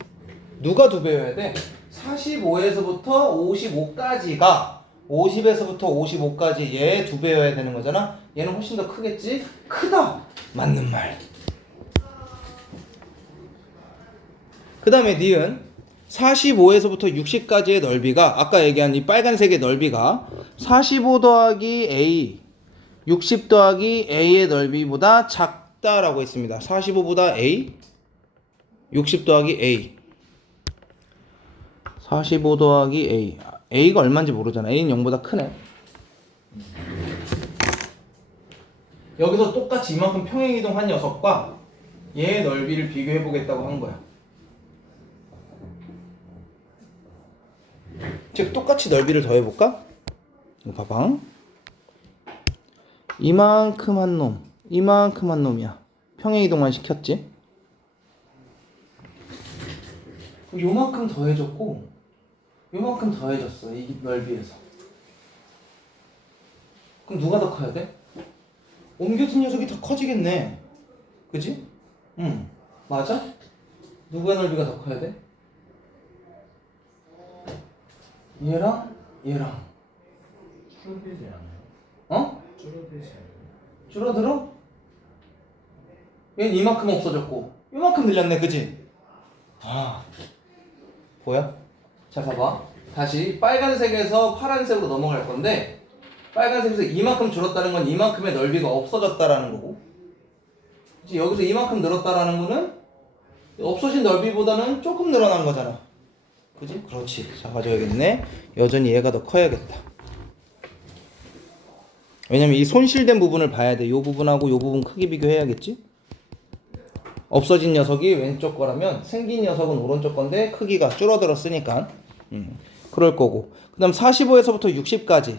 누가 2배여야 돼? 45에서부터 55까지가 50에서부터 55까지 얘 2배여야 되는 거잖아. 얘는 훨씬 더 크겠지? 크다. 맞는 말. 그 다음에 니은 45에서부터 60까지의 넓이가 아까 얘기한 이 빨간색의 넓이가 45 더하기 A 60 더하기 A의 넓이보다 작다라고 했습니다. 45보다 A 60 더하기 A 45 더하기 A A가 얼마인지 모르잖아. A는 0보다 크네. 여기서 똑같이 이만큼 평행이동한 녀석과 얘의 넓이를 비교해 보겠다고 한 거야. 즉 똑같이 넓이를 더해볼까? 이거 봐봐. 이만큼 한 놈, 이만큼 한 놈이야. 평행이동만 시켰지? 요만큼 더해졌고 요만큼 더해졌어. 이 넓이에서. 그럼 누가 더 커야 돼? 옮겨진 녀석이 더 커지겠네. 그지? 응. 맞아? 누구의 넓이가 더 커야 돼? 얘랑 얘랑. 줄어들지 않아요? 어? 줄어들지 않아요? 줄어들어? 얘는 이만큼 없어졌고 이만큼 늘렸네. 그지? 아 보여? 자 봐봐. 다시 빨간색에서 파란색으로 넘어갈 건데 빨간색에서 이만큼 줄었다는 건 이만큼의 넓이가 없어졌다라는 거고, 그치? 여기서 이만큼 늘었다라는 거는 없어진 넓이보다는 조금 늘어난 거잖아. 그지? 그렇지. 잡아줘야겠네. 여전히 얘가 더 커야겠다. 왜냐면 이 손실된 부분을 봐야 돼. 요 부분하고 요 부분 크기 비교해야겠지? 없어진 녀석이 왼쪽 거라면 생긴 녀석은 오른쪽 건데 크기가 줄어들었으니까 그럴 거고, 그 다음 45에서부터 60까지,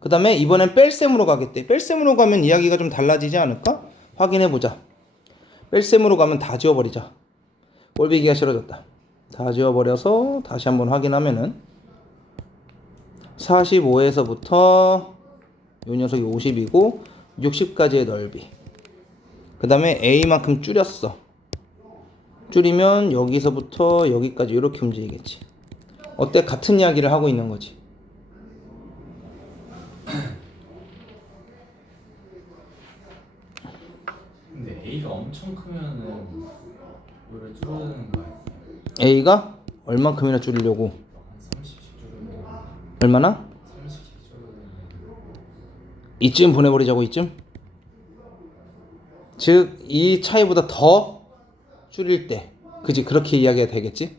그 다음에 이번엔 뺄셈으로 가겠대. 뺄셈으로 가면 이야기가 좀 달라지지 않을까? 확인해보자. 뺄셈으로 가면 다 지워버리자. 꼴비기가 싫어졌다. 다 지워버려서 다시 한번 확인하면은 45에서부터 요 녀석이 50이고 60까지의 넓이, 그 다음에 A만큼 줄였어. 줄이면 여기서부터 여기까지 이렇게 움직이겠지. 어때? 같은 이야기를 하고 있는 거지. 근데 A가 엄청 크면은 이거를 줄어드는 거 아니에요? A가 얼만큼이나 줄이려고? 한 30씩 줄어드는 거. 얼마나? 30씩 줄어드는 거. 이쯤 보내버리자고. 이쯤. 즉 이 차이보다 더 줄일 때, 그지? 그렇게 이야기가 되겠지?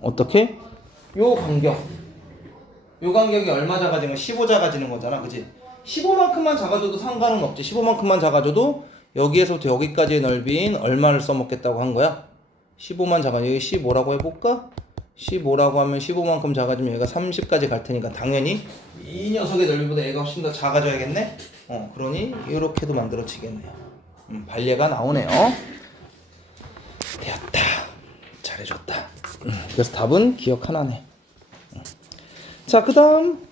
어떻게? 요 간격이 얼마 작아지면 15 작아지는 거잖아. 그지? 15만큼만 작아져도 상관은 없지. 15만큼만 작아져도 여기에서부터 여기까지의 넓이인 얼마를 써먹겠다고 한 거야? 15만 작아. 여기 15라고 해볼까? 15라고 하면 15만큼 작아지면 얘가 30까지 갈 테니까 당연히 이 녀석의 넓이보다 얘가 훨씬 더 작아져야겠네? 그러니 이렇게도 만들어지겠네요. 발레가 나오네요. 되었다. 잘해줬다. 그래서 답은 기억 하나네. 자, 그 다음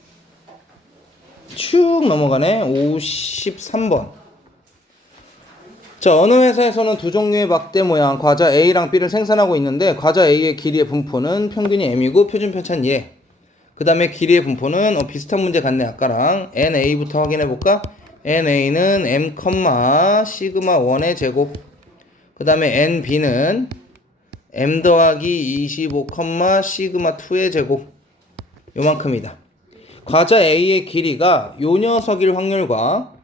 쭉 넘어가네. 53번. 자, 어느 회사에서는 두 종류의 막대 모양 과자 A랑 B를 생산하고 있는데 과자 A의 길이의 분포는 평균이 M이고 표준 편차는 얘. 그 다음에 길이의 분포는 비슷한 문제 같네 아까랑. NA부터 확인해 볼까? NA는 M, 시그마 1의 제곱. 그 다음에 NB는 M 더하기 25, 시그마 2의 제곱. 요만큼이다. 과자 A의 길이가 요 녀석일 확률과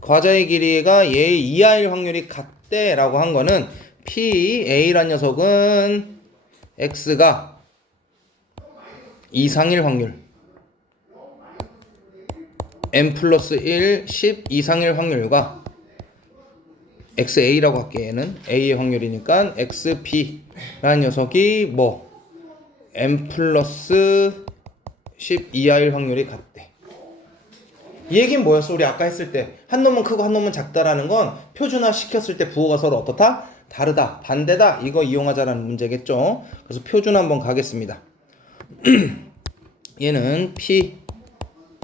과자의 길이가 얘의 이하일 확률이 같대 라고 한 거는 PA란 녀석은 X가 이상일 확률, M 플러스 1, 10 이상일 확률과 XA라고 할게. 얘는 A의 확률이니까 XB라는 녀석이 뭐 M 플러스 10 이하일 확률이 같대. 이 얘기는 뭐였어? 우리 아까 했을 때 한 놈은 크고 한 놈은 작다라는 건 표준화 시켰을 때 부호가 서로 어떻다? 다르다, 반대다. 이거 이용하자라는 문제겠죠. 그래서 표준화 한번 가겠습니다. 얘는 P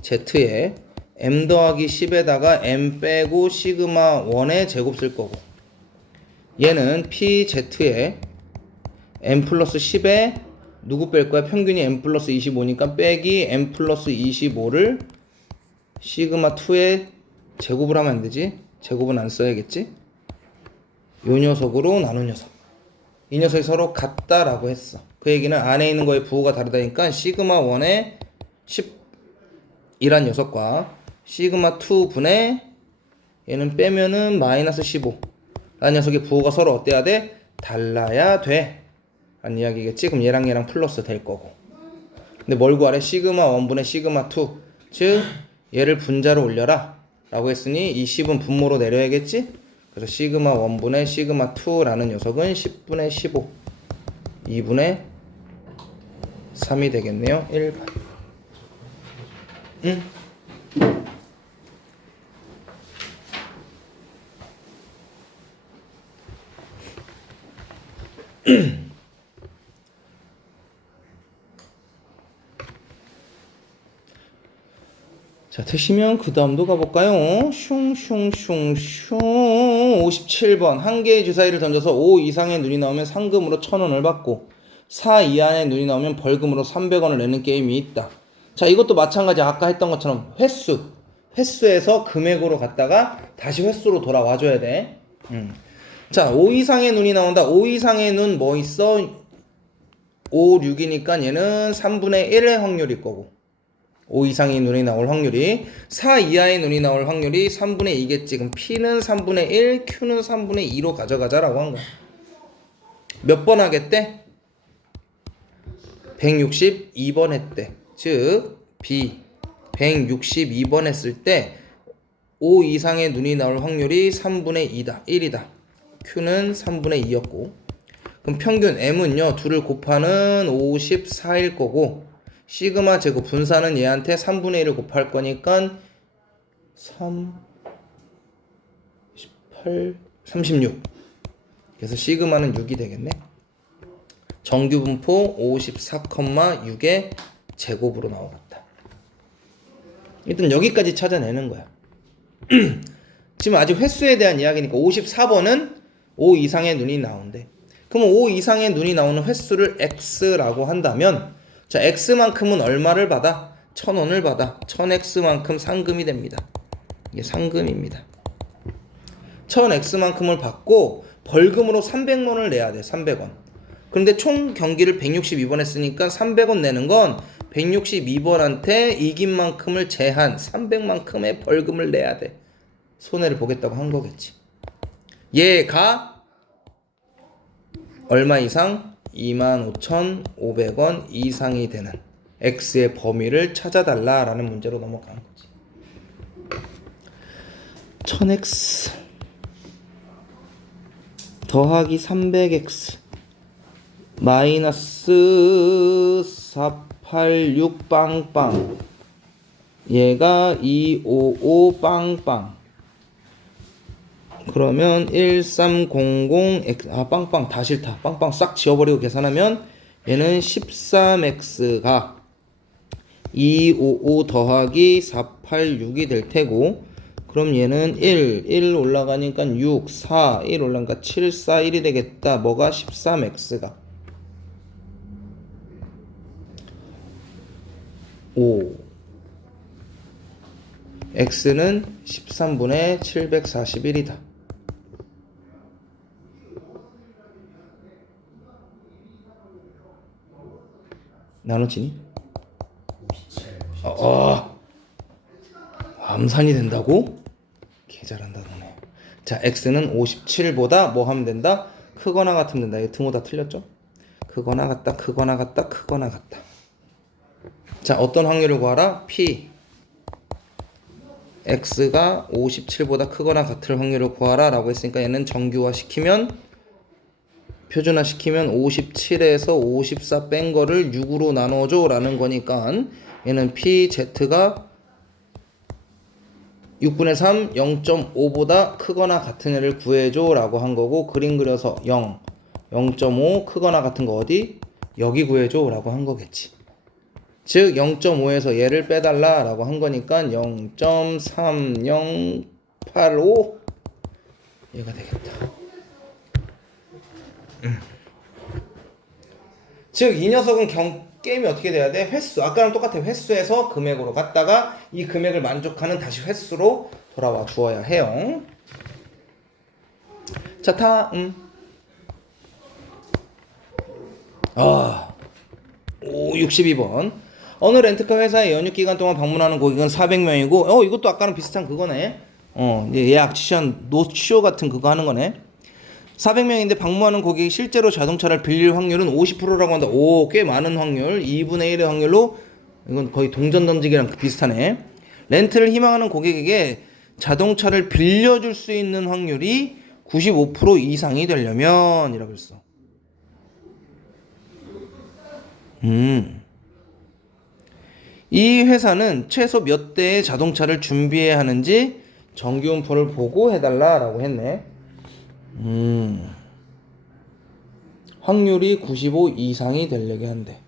Z에 M 더하기 10에다가 M 빼고 시그마 1의 제곱 쓸 거고, 얘는 P Z에 M 플러스 10에 누구 뺄 거야? 평균이 M 플러스 25니까 빼기 M 플러스 25를 시그마 2의 제곱을 하면 안 되지? 제곱은 안 써야겠지? 요 녀석으로 나눈 녀석. 이 녀석이 서로 같다라고 했어. 그 얘기는 안에 있는 거의 부호가 다르다니까 시그마 1의 10이란 녀석과 시그마 2 분의 얘는 빼면은 마이너스 15 라는 녀석의 부호가 서로 어때야 돼? 달라야 돼 라는 이야기겠지. 그럼 얘랑 플러스 될 거고. 근데 뭘 구하래? 시그마 1분의 시그마 2, 즉 얘를 분자로 올려라 라고 했으니 이 10은 분모로 내려야겠지. 그래서 시그마 1분의 시그마 2라는 녀석은 10분의 15 2분의 3이 되겠네요. 1번. 응? 자, 되시면 그 다음도 가볼까요? 슝슝슝슝 57번. 한 개의 주사위를 던져서 5 이상의 눈이 나오면 상금으로 1,000원을 받고 4 이하의 눈이 나오면 벌금으로 300원을 내는 게임이 있다. 자, 이것도 마찬가지 아까 했던 것처럼 횟수에서 금액으로 갔다가 다시 횟수로 돌아와 줘야 돼. 자, 5 이상의 눈이 나온다. 5 이상의 눈 뭐 있어? 5, 6이니까 얘는 3분의 1의 확률일 거고, 5 이상의 눈이 나올 확률이, 4 이하의 눈이 나올 확률이 3분의 2겠지. 그럼 P는 3분의 1, Q는 3분의 2로 가져가자라고 한 거야. 몇 번 하겠대? 162번 했대. 즉 B 162번 했을 때 5 이상의 눈이 나올 확률이 3분의 2다. 1이다. Q는 3분의 2였고, 그럼 평균 M은요 둘을 곱하는 54일 거고, 시그마 제곱 분사는 얘한테 3분의 1을 곱할 거니까 3, 18, 36. 그래서 시그마는 6이 되겠네. 정규 분포 54,6의 제곱으로 나오겠다. 일단 여기까지 찾아내는 거야. 지금 아직 횟수에 대한 이야기니까 54번은 5 이상의 눈이 나온대. 그럼 5 이상의 눈이 나오는 횟수를 X라고 한다면, 자, X만큼은 얼마를 받아? 1,000원을 받아. 1000X만큼 상금이 됩니다. 이게 상금입니다. 1000X만큼을 받고 벌금으로 300원을 내야 돼. 300원. 그런데 총 경기를 162번 했으니까 300원 내는 건 162번한테 이긴 만큼을 제한 300만큼의 벌금을 내야 돼. 손해를 보겠다고 한 거겠지. 얘가 얼마 이상? 25,500원 이상이 되는 X의 범위를 찾아달라라는 문제로 넘어가는 거지. 1000X 더하기 300X 마이너스 486 빵빵, 얘가 255 빵빵. 그러면 1300X, 빵빵 다 싫다. 빵빵 싹 지워버리고 계산하면 얘는 13X가 255 더하기 486이 될 테고, 그럼 얘는 1 올라가니까 6, 4, 1 올라가니까 7, 4, 1이 되겠다. 뭐가? 13X가. 5 x는 13분의 741이다. 나눠지니? 암산이 된다고? 개 잘한다 너네. 자, x는 57보다 뭐 하면 된다? 크거나 같으면 된다. 이 등호 다 틀렸죠? 크거나 같다, 크거나 같다, 크거나 같다. 자, 어떤 확률을 구하라? p x가 57보다 크거나 같을 확률을 구하라 라고 했으니까 얘는 정규화 시키면, 표준화 시키면 57에서 54 뺀 거를 6으로 나눠줘 라는 거니까 얘는 pz가 6분의 3 0.5보다 크거나 같은 애를 구해줘 라고 한 거고, 그림 그려서 0 0.5 크거나 같은 거 어디? 여기 구해줘 라고 한 거겠지. 즉 0.5에서 얘를 빼달라 라고 한 거니까 0.3085 얘가 되겠다. 즉 이 녀석은 게임이 어떻게 돼야 돼? 횟수, 아까랑 똑같아. 횟수에서 금액으로 갔다가 이 금액을 만족하는 다시 횟수로 돌아와 주어야 해요. 자, 다음 62번. 어느 렌트카 회사에 연휴 기간 동안 방문하는 고객은 400명이고, 이것도 아까랑 비슷한 그거네. 이제 예약 지션 노쇼 같은 그거 하는 거네. 400명인데 방문하는 고객이 실제로 자동차를 빌릴 확률은 50%라고 한다. 오, 꽤 많은 확률. 2분의 1의 확률로, 이건 거의 동전 던지기랑 비슷하네. 렌트를 희망하는 고객에게 자동차를 빌려줄 수 있는 확률이 95% 이상이 되려면 이라고 했어. 이 회사는 최소 몇 대의 자동차를 준비해야 하는지 정규분포를 보고 해달라라고 했네. 확률이 95 이상이 되려게 한대.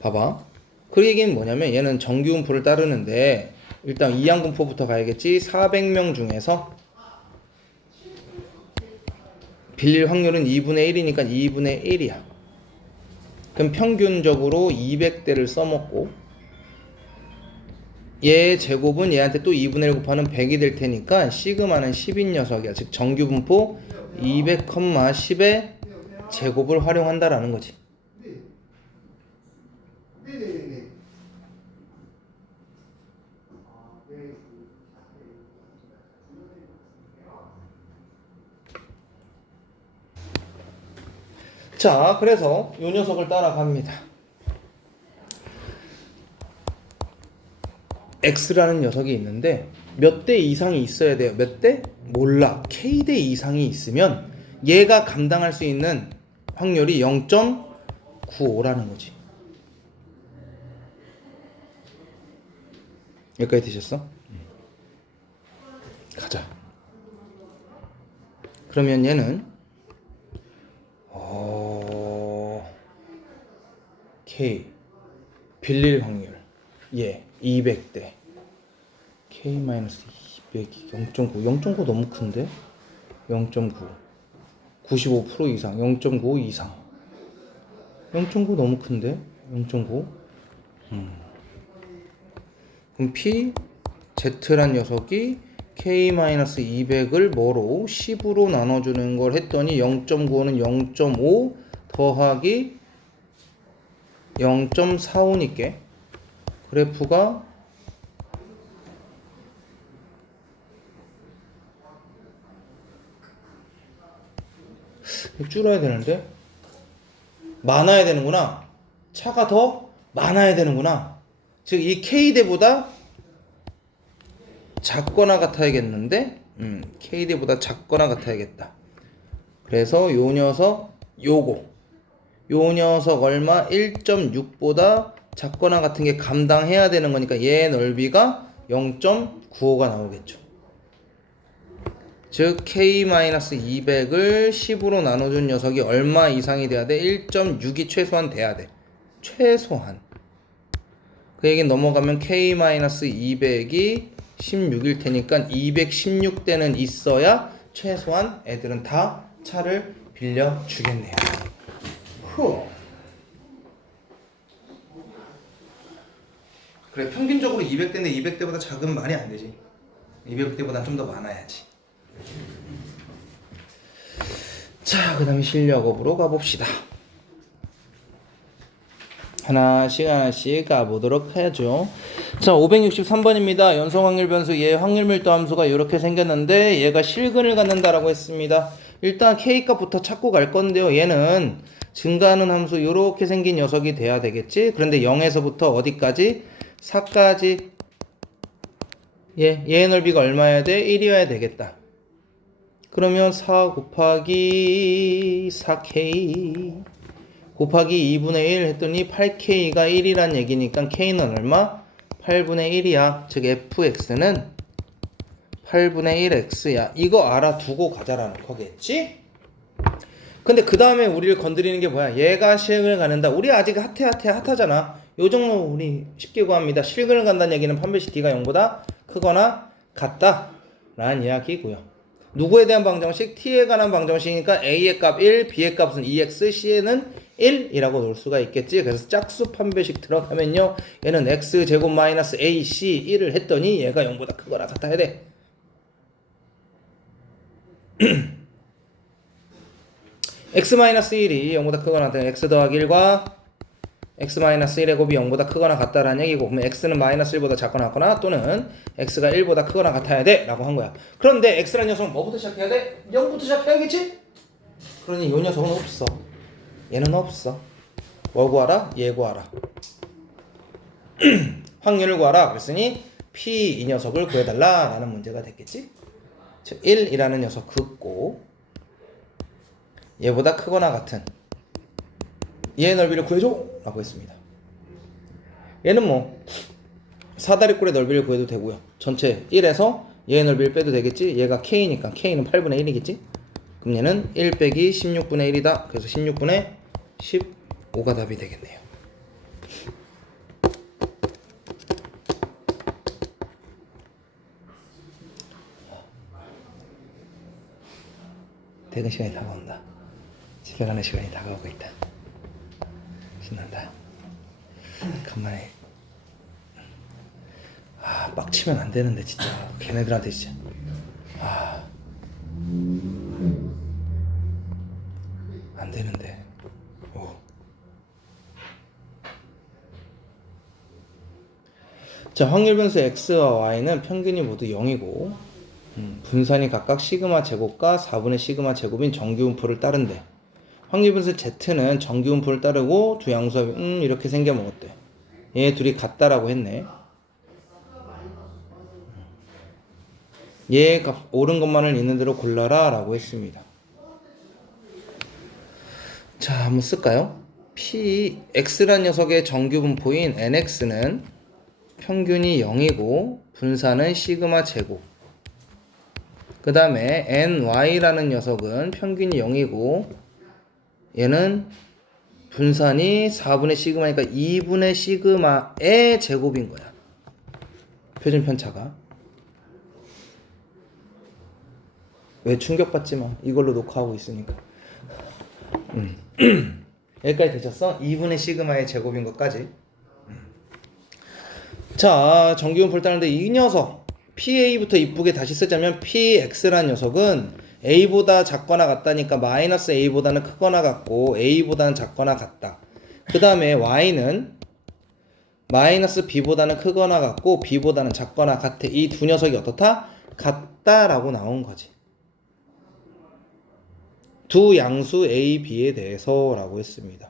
봐봐. 그 얘기는 뭐냐면 얘는 정규분포를 따르는데 일단 이항분포부터 가야겠지. 400명 중에서 빌릴 확률은 2분의 1이니까 2분의 1이야. 그럼 평균적으로 200대를 써먹고 얘 제곱은 얘한테 또 2분의 1 곱하면 100이 될 테니까 시그마는 10인 녀석이야. 즉 정규분포 200,10의 제곱을 활용한다라는 거지. 자, 그래서 요 녀석을 따라갑니다. X라는 녀석이 있는데 몇 대 이상이 있어야 돼요. 몇 대? 몰라. K대 이상이 있으면 얘가 감당할 수 있는 확률이 0.95라는 거지. 여기까지 되셨어? 가자. 그러면 얘는 K 빌릴 확률 얘 200대 K-200이 0.9 0.9 너무 큰데? 0.9 95% 이상 0.9 이상 0.9 너무 큰데? 0.9 그럼 P Z란 녀석이 K-200을 뭐로 10으로 나눠주는 걸 했더니 0.95는 0.5 더하기 0.45니까 그래프가 줄어야 되는데 많아야 되는구나. 차가 더 많아야 되는구나. 즉 이 K대보다 작거나 같아야겠는데 K대보다 작거나 같아야겠다. 그래서 요 녀석 요 녀석 얼마 1.6보다 작거나 같은 게 감당해야 되는 거니까 얘 넓이가 0.95가 나오겠죠. 즉 K-200을 10으로 나눠준 녀석이 얼마 이상이 돼야 돼? 1.6이 최소한 돼야 돼. 최소한. 그 얘기 넘어가면 K-200이 16일 테니까 216대는 있어야 최소한 애들은 다 차를 빌려주겠네요. 그래 평균적으로 200대인데 200대보다 작으면 말이 안 되지. 200대보다 좀 더 많아야지. 자, 그 다음에 실력업으로 가봅시다. 하나씩 가보도록 하죠. 자, 563번입니다. 연속 확률 변수 얘 확률 밀도 함수가 이렇게 생겼는데 얘가 실근을 갖는다라고 했습니다. 일단 K값부터 찾고 갈 건데요. 얘는 증가하는 함수 이렇게 생긴 녀석이 돼야 되겠지. 그런데 0에서부터 어디까지? 4까지. 얘의 넓이가 얼마여야 돼? 1이어야 되겠다. 그러면 4 곱하기 4K 곱하기 2분의 1 했더니 8K가 1이란 얘기니까 K는 얼마? 8분의 1이야. 즉 fx는 8분의 1x야. 이거 알아두고 가자라는 거겠지? 근데 그 다음에 우리를 건드리는 게 뭐야? 얘가 실근을 갖는다. 우리 아직 핫하잖아. 요 정도 우리 쉽게 구합니다. 실근을 간다는 얘기는 판별식 D가 0보다 크거나 같다 라는 이야기고요. 누구에 대한 방정식? T에 관한 방정식이니까 A의 값 1, B의 값은 2x, C에는 1이라고 놓을 수가 있겠지. 그래서 짝수 판별식 들어가면요. 얘는 x제곱 마이너스 AC 1을 했더니 얘가 0보다 크거나 같아야 돼. x 마이너스 1이 0보다 크거나 같으면 x 더하기 1과 x 마이너스 1의 곱이 0보다 크거나 같다라는 얘기고, 그러면 x는 마이너스 1보다 작거나 같거나 또는 x가 1보다 크거나 같아야 돼 라고 한 거야. 그런데 x라는 녀석은 뭐부터 시작해야 돼? 0부터 시작해야겠지? 그러니 이 녀석은 없어. 얘는 없어. 뭘 구하라? 얘 구하라. 확률을 구하라. 그랬으니 P 이 녀석을 구해달라 라는 문제가 됐겠지? 즉 1이라는 녀석 긋고 얘보다 크거나 같은 얘의 넓이를 구해줘 라고 했습니다. 얘는 뭐 사다리꼴의 넓이를 구해도 되고요. 전체 1에서 얘의 넓이를 빼도 되겠지. 얘가 K니까 K는 8분의 1이겠지. 그럼 얘는 1 빼기 16분의 1이다. 그래서 16분의 15가 답이 되겠네요. 퇴근 시간이 다가온다. 집에 가는 시간이 다가오고 있다. 신난다. 간만에 빡치면 안 되는데 진짜 걔네들한테 진짜 안 되는데. 자, 확률 변수 x와 y는 평균이 모두 0이고 분산이 각각 시그마 제곱과 4분의 시그마 제곱인 정규분포를 따른대. 확률 변수 z는 정규분포를 따르고 두 양수합이 이렇게 생겨 먹었대. 얘 둘이 같다라고 했네. 얘 값 옳은 것만을 있는 대로 골라라 라고 했습니다. 자, 한번 쓸까요? x란 녀석의 정규분포인 nx는 평균이 0이고 분산은 시그마 제곱. 그 다음에 ny라는 녀석은 평균이 0이고 얘는 분산이 4분의 시그마니까 2분의 시그마의 제곱인 거야. 표준 편차가. 왜 충격받지 마. 이걸로 녹화하고 있으니까. 여기까지 되셨어? 2분의 시그마의 제곱인 것까지. 자, 정규분포를 따는데 이 녀석 PA부터 이쁘게 다시 쓰자면 PX라는 녀석은 A보다 작거나 같다니까 마이너스 A보다는 크거나 같고 A보다는 작거나 같다. 그 다음에 Y는 마이너스 B보다는 크거나 같고 B보다는 작거나 같아. 이 두 녀석이 어떻다? 같다라고 나온 거지. 두 양수 A, B에 대해서 라고 했습니다.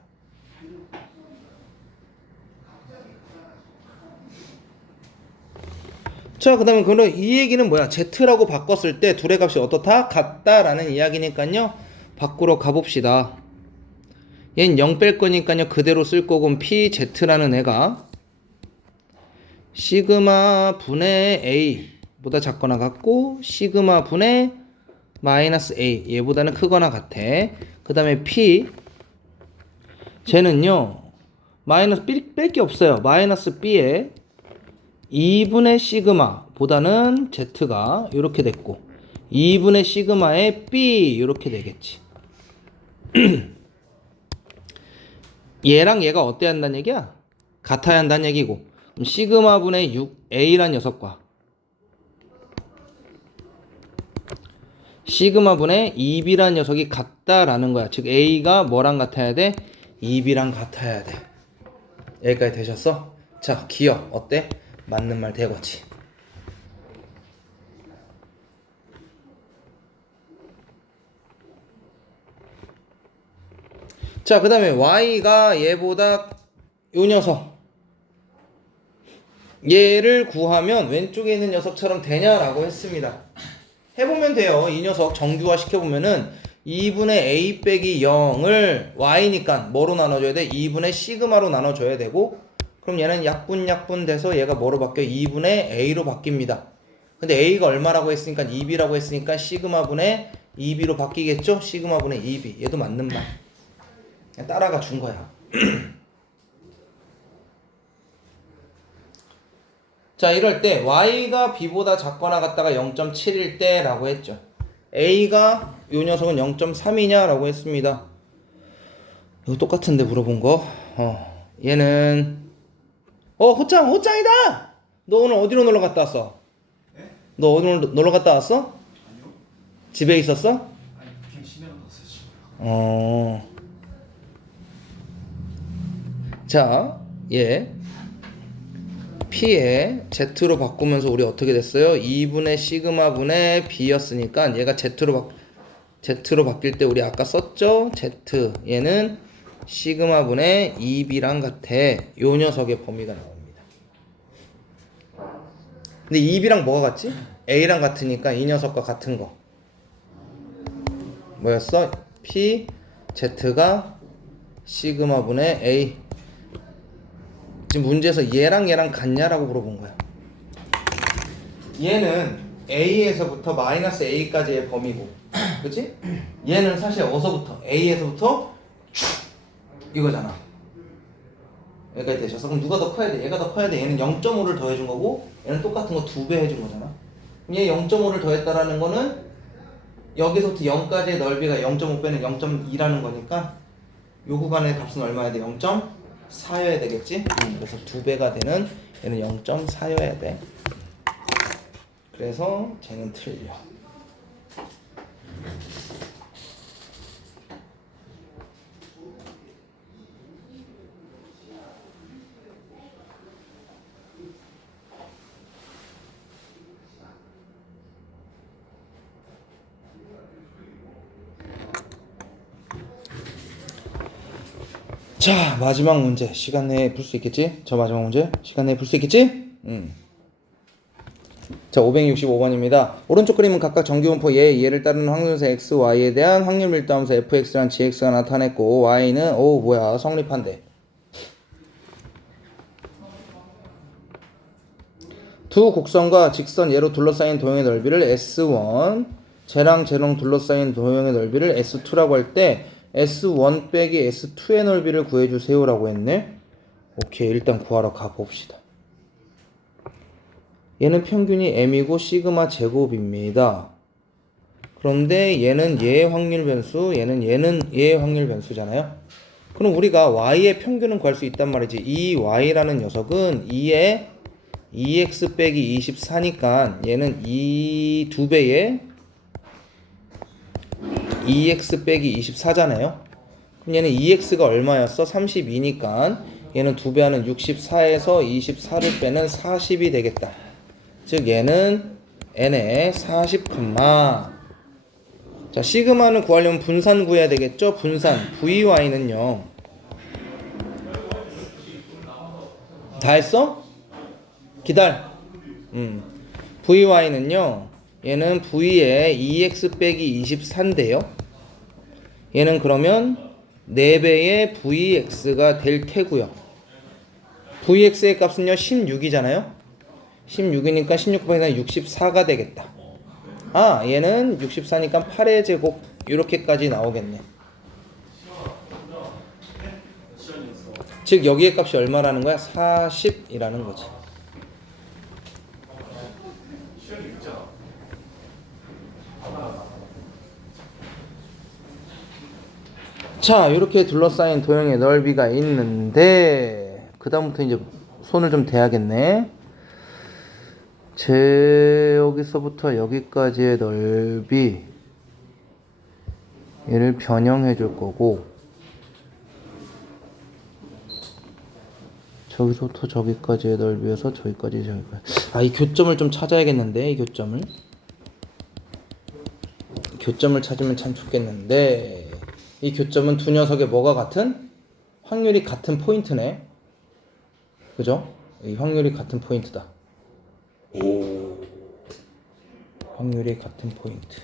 자, 그 다음에 그럼 이 얘기는 뭐야? Z라고 바꿨을 때 둘의 값이 어떻다? 같다라는 이야기니까요. 밖으로 가봅시다. 얘는 0 뺄 거니까요. 그대로 쓸 거고 PZ라는 애가 시그마 분의 A보다 작거나 같고 시그마 분의 마이너스 A 얘보다는 크거나 같아. 그 다음에 P 쟤는요. 마이너스 뺄 게 없어요. 마이너스 B에 2분의 시그마 보다는 Z가 이렇게 됐고 2분의 시그마의 B 이렇게 되겠지. 얘랑 얘가 어때야 한다는 얘기야? 같아야 한다는 얘기고 그럼 시그마분의 6a란 녀석과 시그마분의 2b란 녀석이 같다라는 거야. 즉 a가 뭐랑 같아야 돼? 2b랑 같아야 돼. 여기까지 되셨어? 자, 기억 어때? 맞는 말 대거지. 자, 그 다음에 y가 얘보다 요 녀석 얘를 구하면 왼쪽에 있는 녀석처럼 되냐라고 했습니다. 해보면 돼요. 이 녀석 정규화 시켜보면은 2분의 a 빼기 0을 y니까 뭐로 나눠줘야 돼? 2분의 시그마로 나눠줘야 되고, 그럼 얘는 약분 돼서 얘가 뭐로 바뀌어? 2분의 a로 바뀝니다. 근데 a가 얼마라고 했으니까 2b라고 했으니까 시그마분의 2b로 바뀌겠죠? 시그마분의 2b. 얘도 맞는 말. 그냥 따라가 준 거야. 자, 이럴 때 y가 b보다 작거나 같다가 0.7일 때라고 했죠. a가 요 녀석은 0.3이냐 라고 했습니다. 이거 똑같은데 물어본 거. 얘는 호짱이다. 너 오늘 어디로 놀러 갔다 왔어? 네? 너 어디로 놀러 갔다 왔어? 아니요. 집에 있었어? 아니 그냥 시내로 갔어요 지금. 자, 얘 P에 Z로 바꾸면서 우리 어떻게 됐어요? 2분의 시그마분의 B였으니까 얘가 Z로 바뀔 때 우리 아까 썼죠? Z. 얘는 시그마분의 2B랑 같아. 요 녀석의 범위가 나옵니다. 근데 2B랑 뭐가 같지? A랑 같으니까 이 녀석과 같은 거. 뭐였어? P, Z가 시그마분의 A. 지금 문제에서 얘랑 같냐라고 물어본 거야. 얘는 A에서부터 마이너스 A까지의 범위고, 그치? 얘는 사실 어서부터 A에서부터 이거잖아. 여기까지 되셨어? 그럼 누가 더 커야 돼? 얘가 더 커야 돼. 얘는 0.5를 더해준 거고, 얘는 똑같은 거 2배 해준 거잖아. 그럼 얘 0.5를 더했다라는 거는 여기서부터 0까지의 넓이가 0.5 빼는 0.2라는 거니까 요 구간의 값은 얼마야 돼? 0.4여야 되겠지? 그래서 2배가 되는 얘는 0.4여야 돼. 그래서 쟤는 틀려. 자, 마지막 문제. 시간 내에 풀 수 있겠지? 저 마지막 문제. 시간 내에 풀 수 있겠지? 자, 565번입니다. 오른쪽 그림은 각각 정규분포 얘를 따르는 확률수 x, y에 대한 확률 밀도함수 fx랑 gx가 나타냈고, y는 성립한대. 두 곡선과 직선 얘로 둘러싸인 도형의 넓이를 S1, 쟤랑 둘러싸인 도형의 넓이를 S2라고 할 때 S1 빼기 S2의 넓이를 구해주세요 라고 했네. 오케이, 일단 구하러 가봅시다. 얘는 평균이 m이고 시그마 제곱입니다. 그런데 얘는 얘의 확률 변수, 얘는 얘의 확률 변수잖아요. 그럼 우리가 y의 평균은 구할 수 있단 말이지. 이 y라는 녀석은 2에 2x 빼기 24니까 얘는 이 2배에 2x 빼기 24잖아요. 그럼 얘는 2x가 얼마였어? 32니까 얘는 2배 하는 64에서 24를 빼는 40이 되겠다. 즉 얘는 n에 40, 자, 시그마는 구하려면 분산 구해야 되겠죠? 분산 vy는요. 다 했어? 기다려. vy는요. 얘는 v에 2x 빼기 24인데요. 얘는 그러면 4배의 vx가 될 테고요. vx의 값은요 16이잖아요. 16이니까 16 곱하기 64가 되겠다. 아, 얘는 64니까 8의 제곱 이렇게까지 나오겠네. 즉 여기의 값이 얼마라는 거야? 40이라는 거지. 자, 이렇게 둘러싸인 도형의 넓이가 있는데 그 다음부터 이제 손을 좀 대야겠네. 제 여기서부터 여기까지의 넓이 얘를 변형해 줄 거고, 저기서부터 저기까지의 넓이여서 저기까지. 이 교점을 좀 찾아야겠는데. 이 교점을 찾으면 참 좋겠는데, 이 교점은 두 녀석의 뭐가 같은? 확률이 같은 포인트네. 그죠? 이 확률이 같은 포인트다. 확률이 같은 포인트.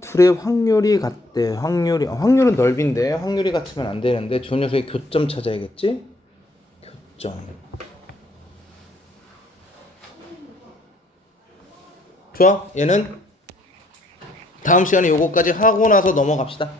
둘의 확률이 같대. 확률은 넓인데 확률이 같으면 안 되는데, 저 녀석의 교점 찾아야겠지? 교점. 좋아. 얘는 다음 시간에 요거까지 하고 나서 넘어갑시다.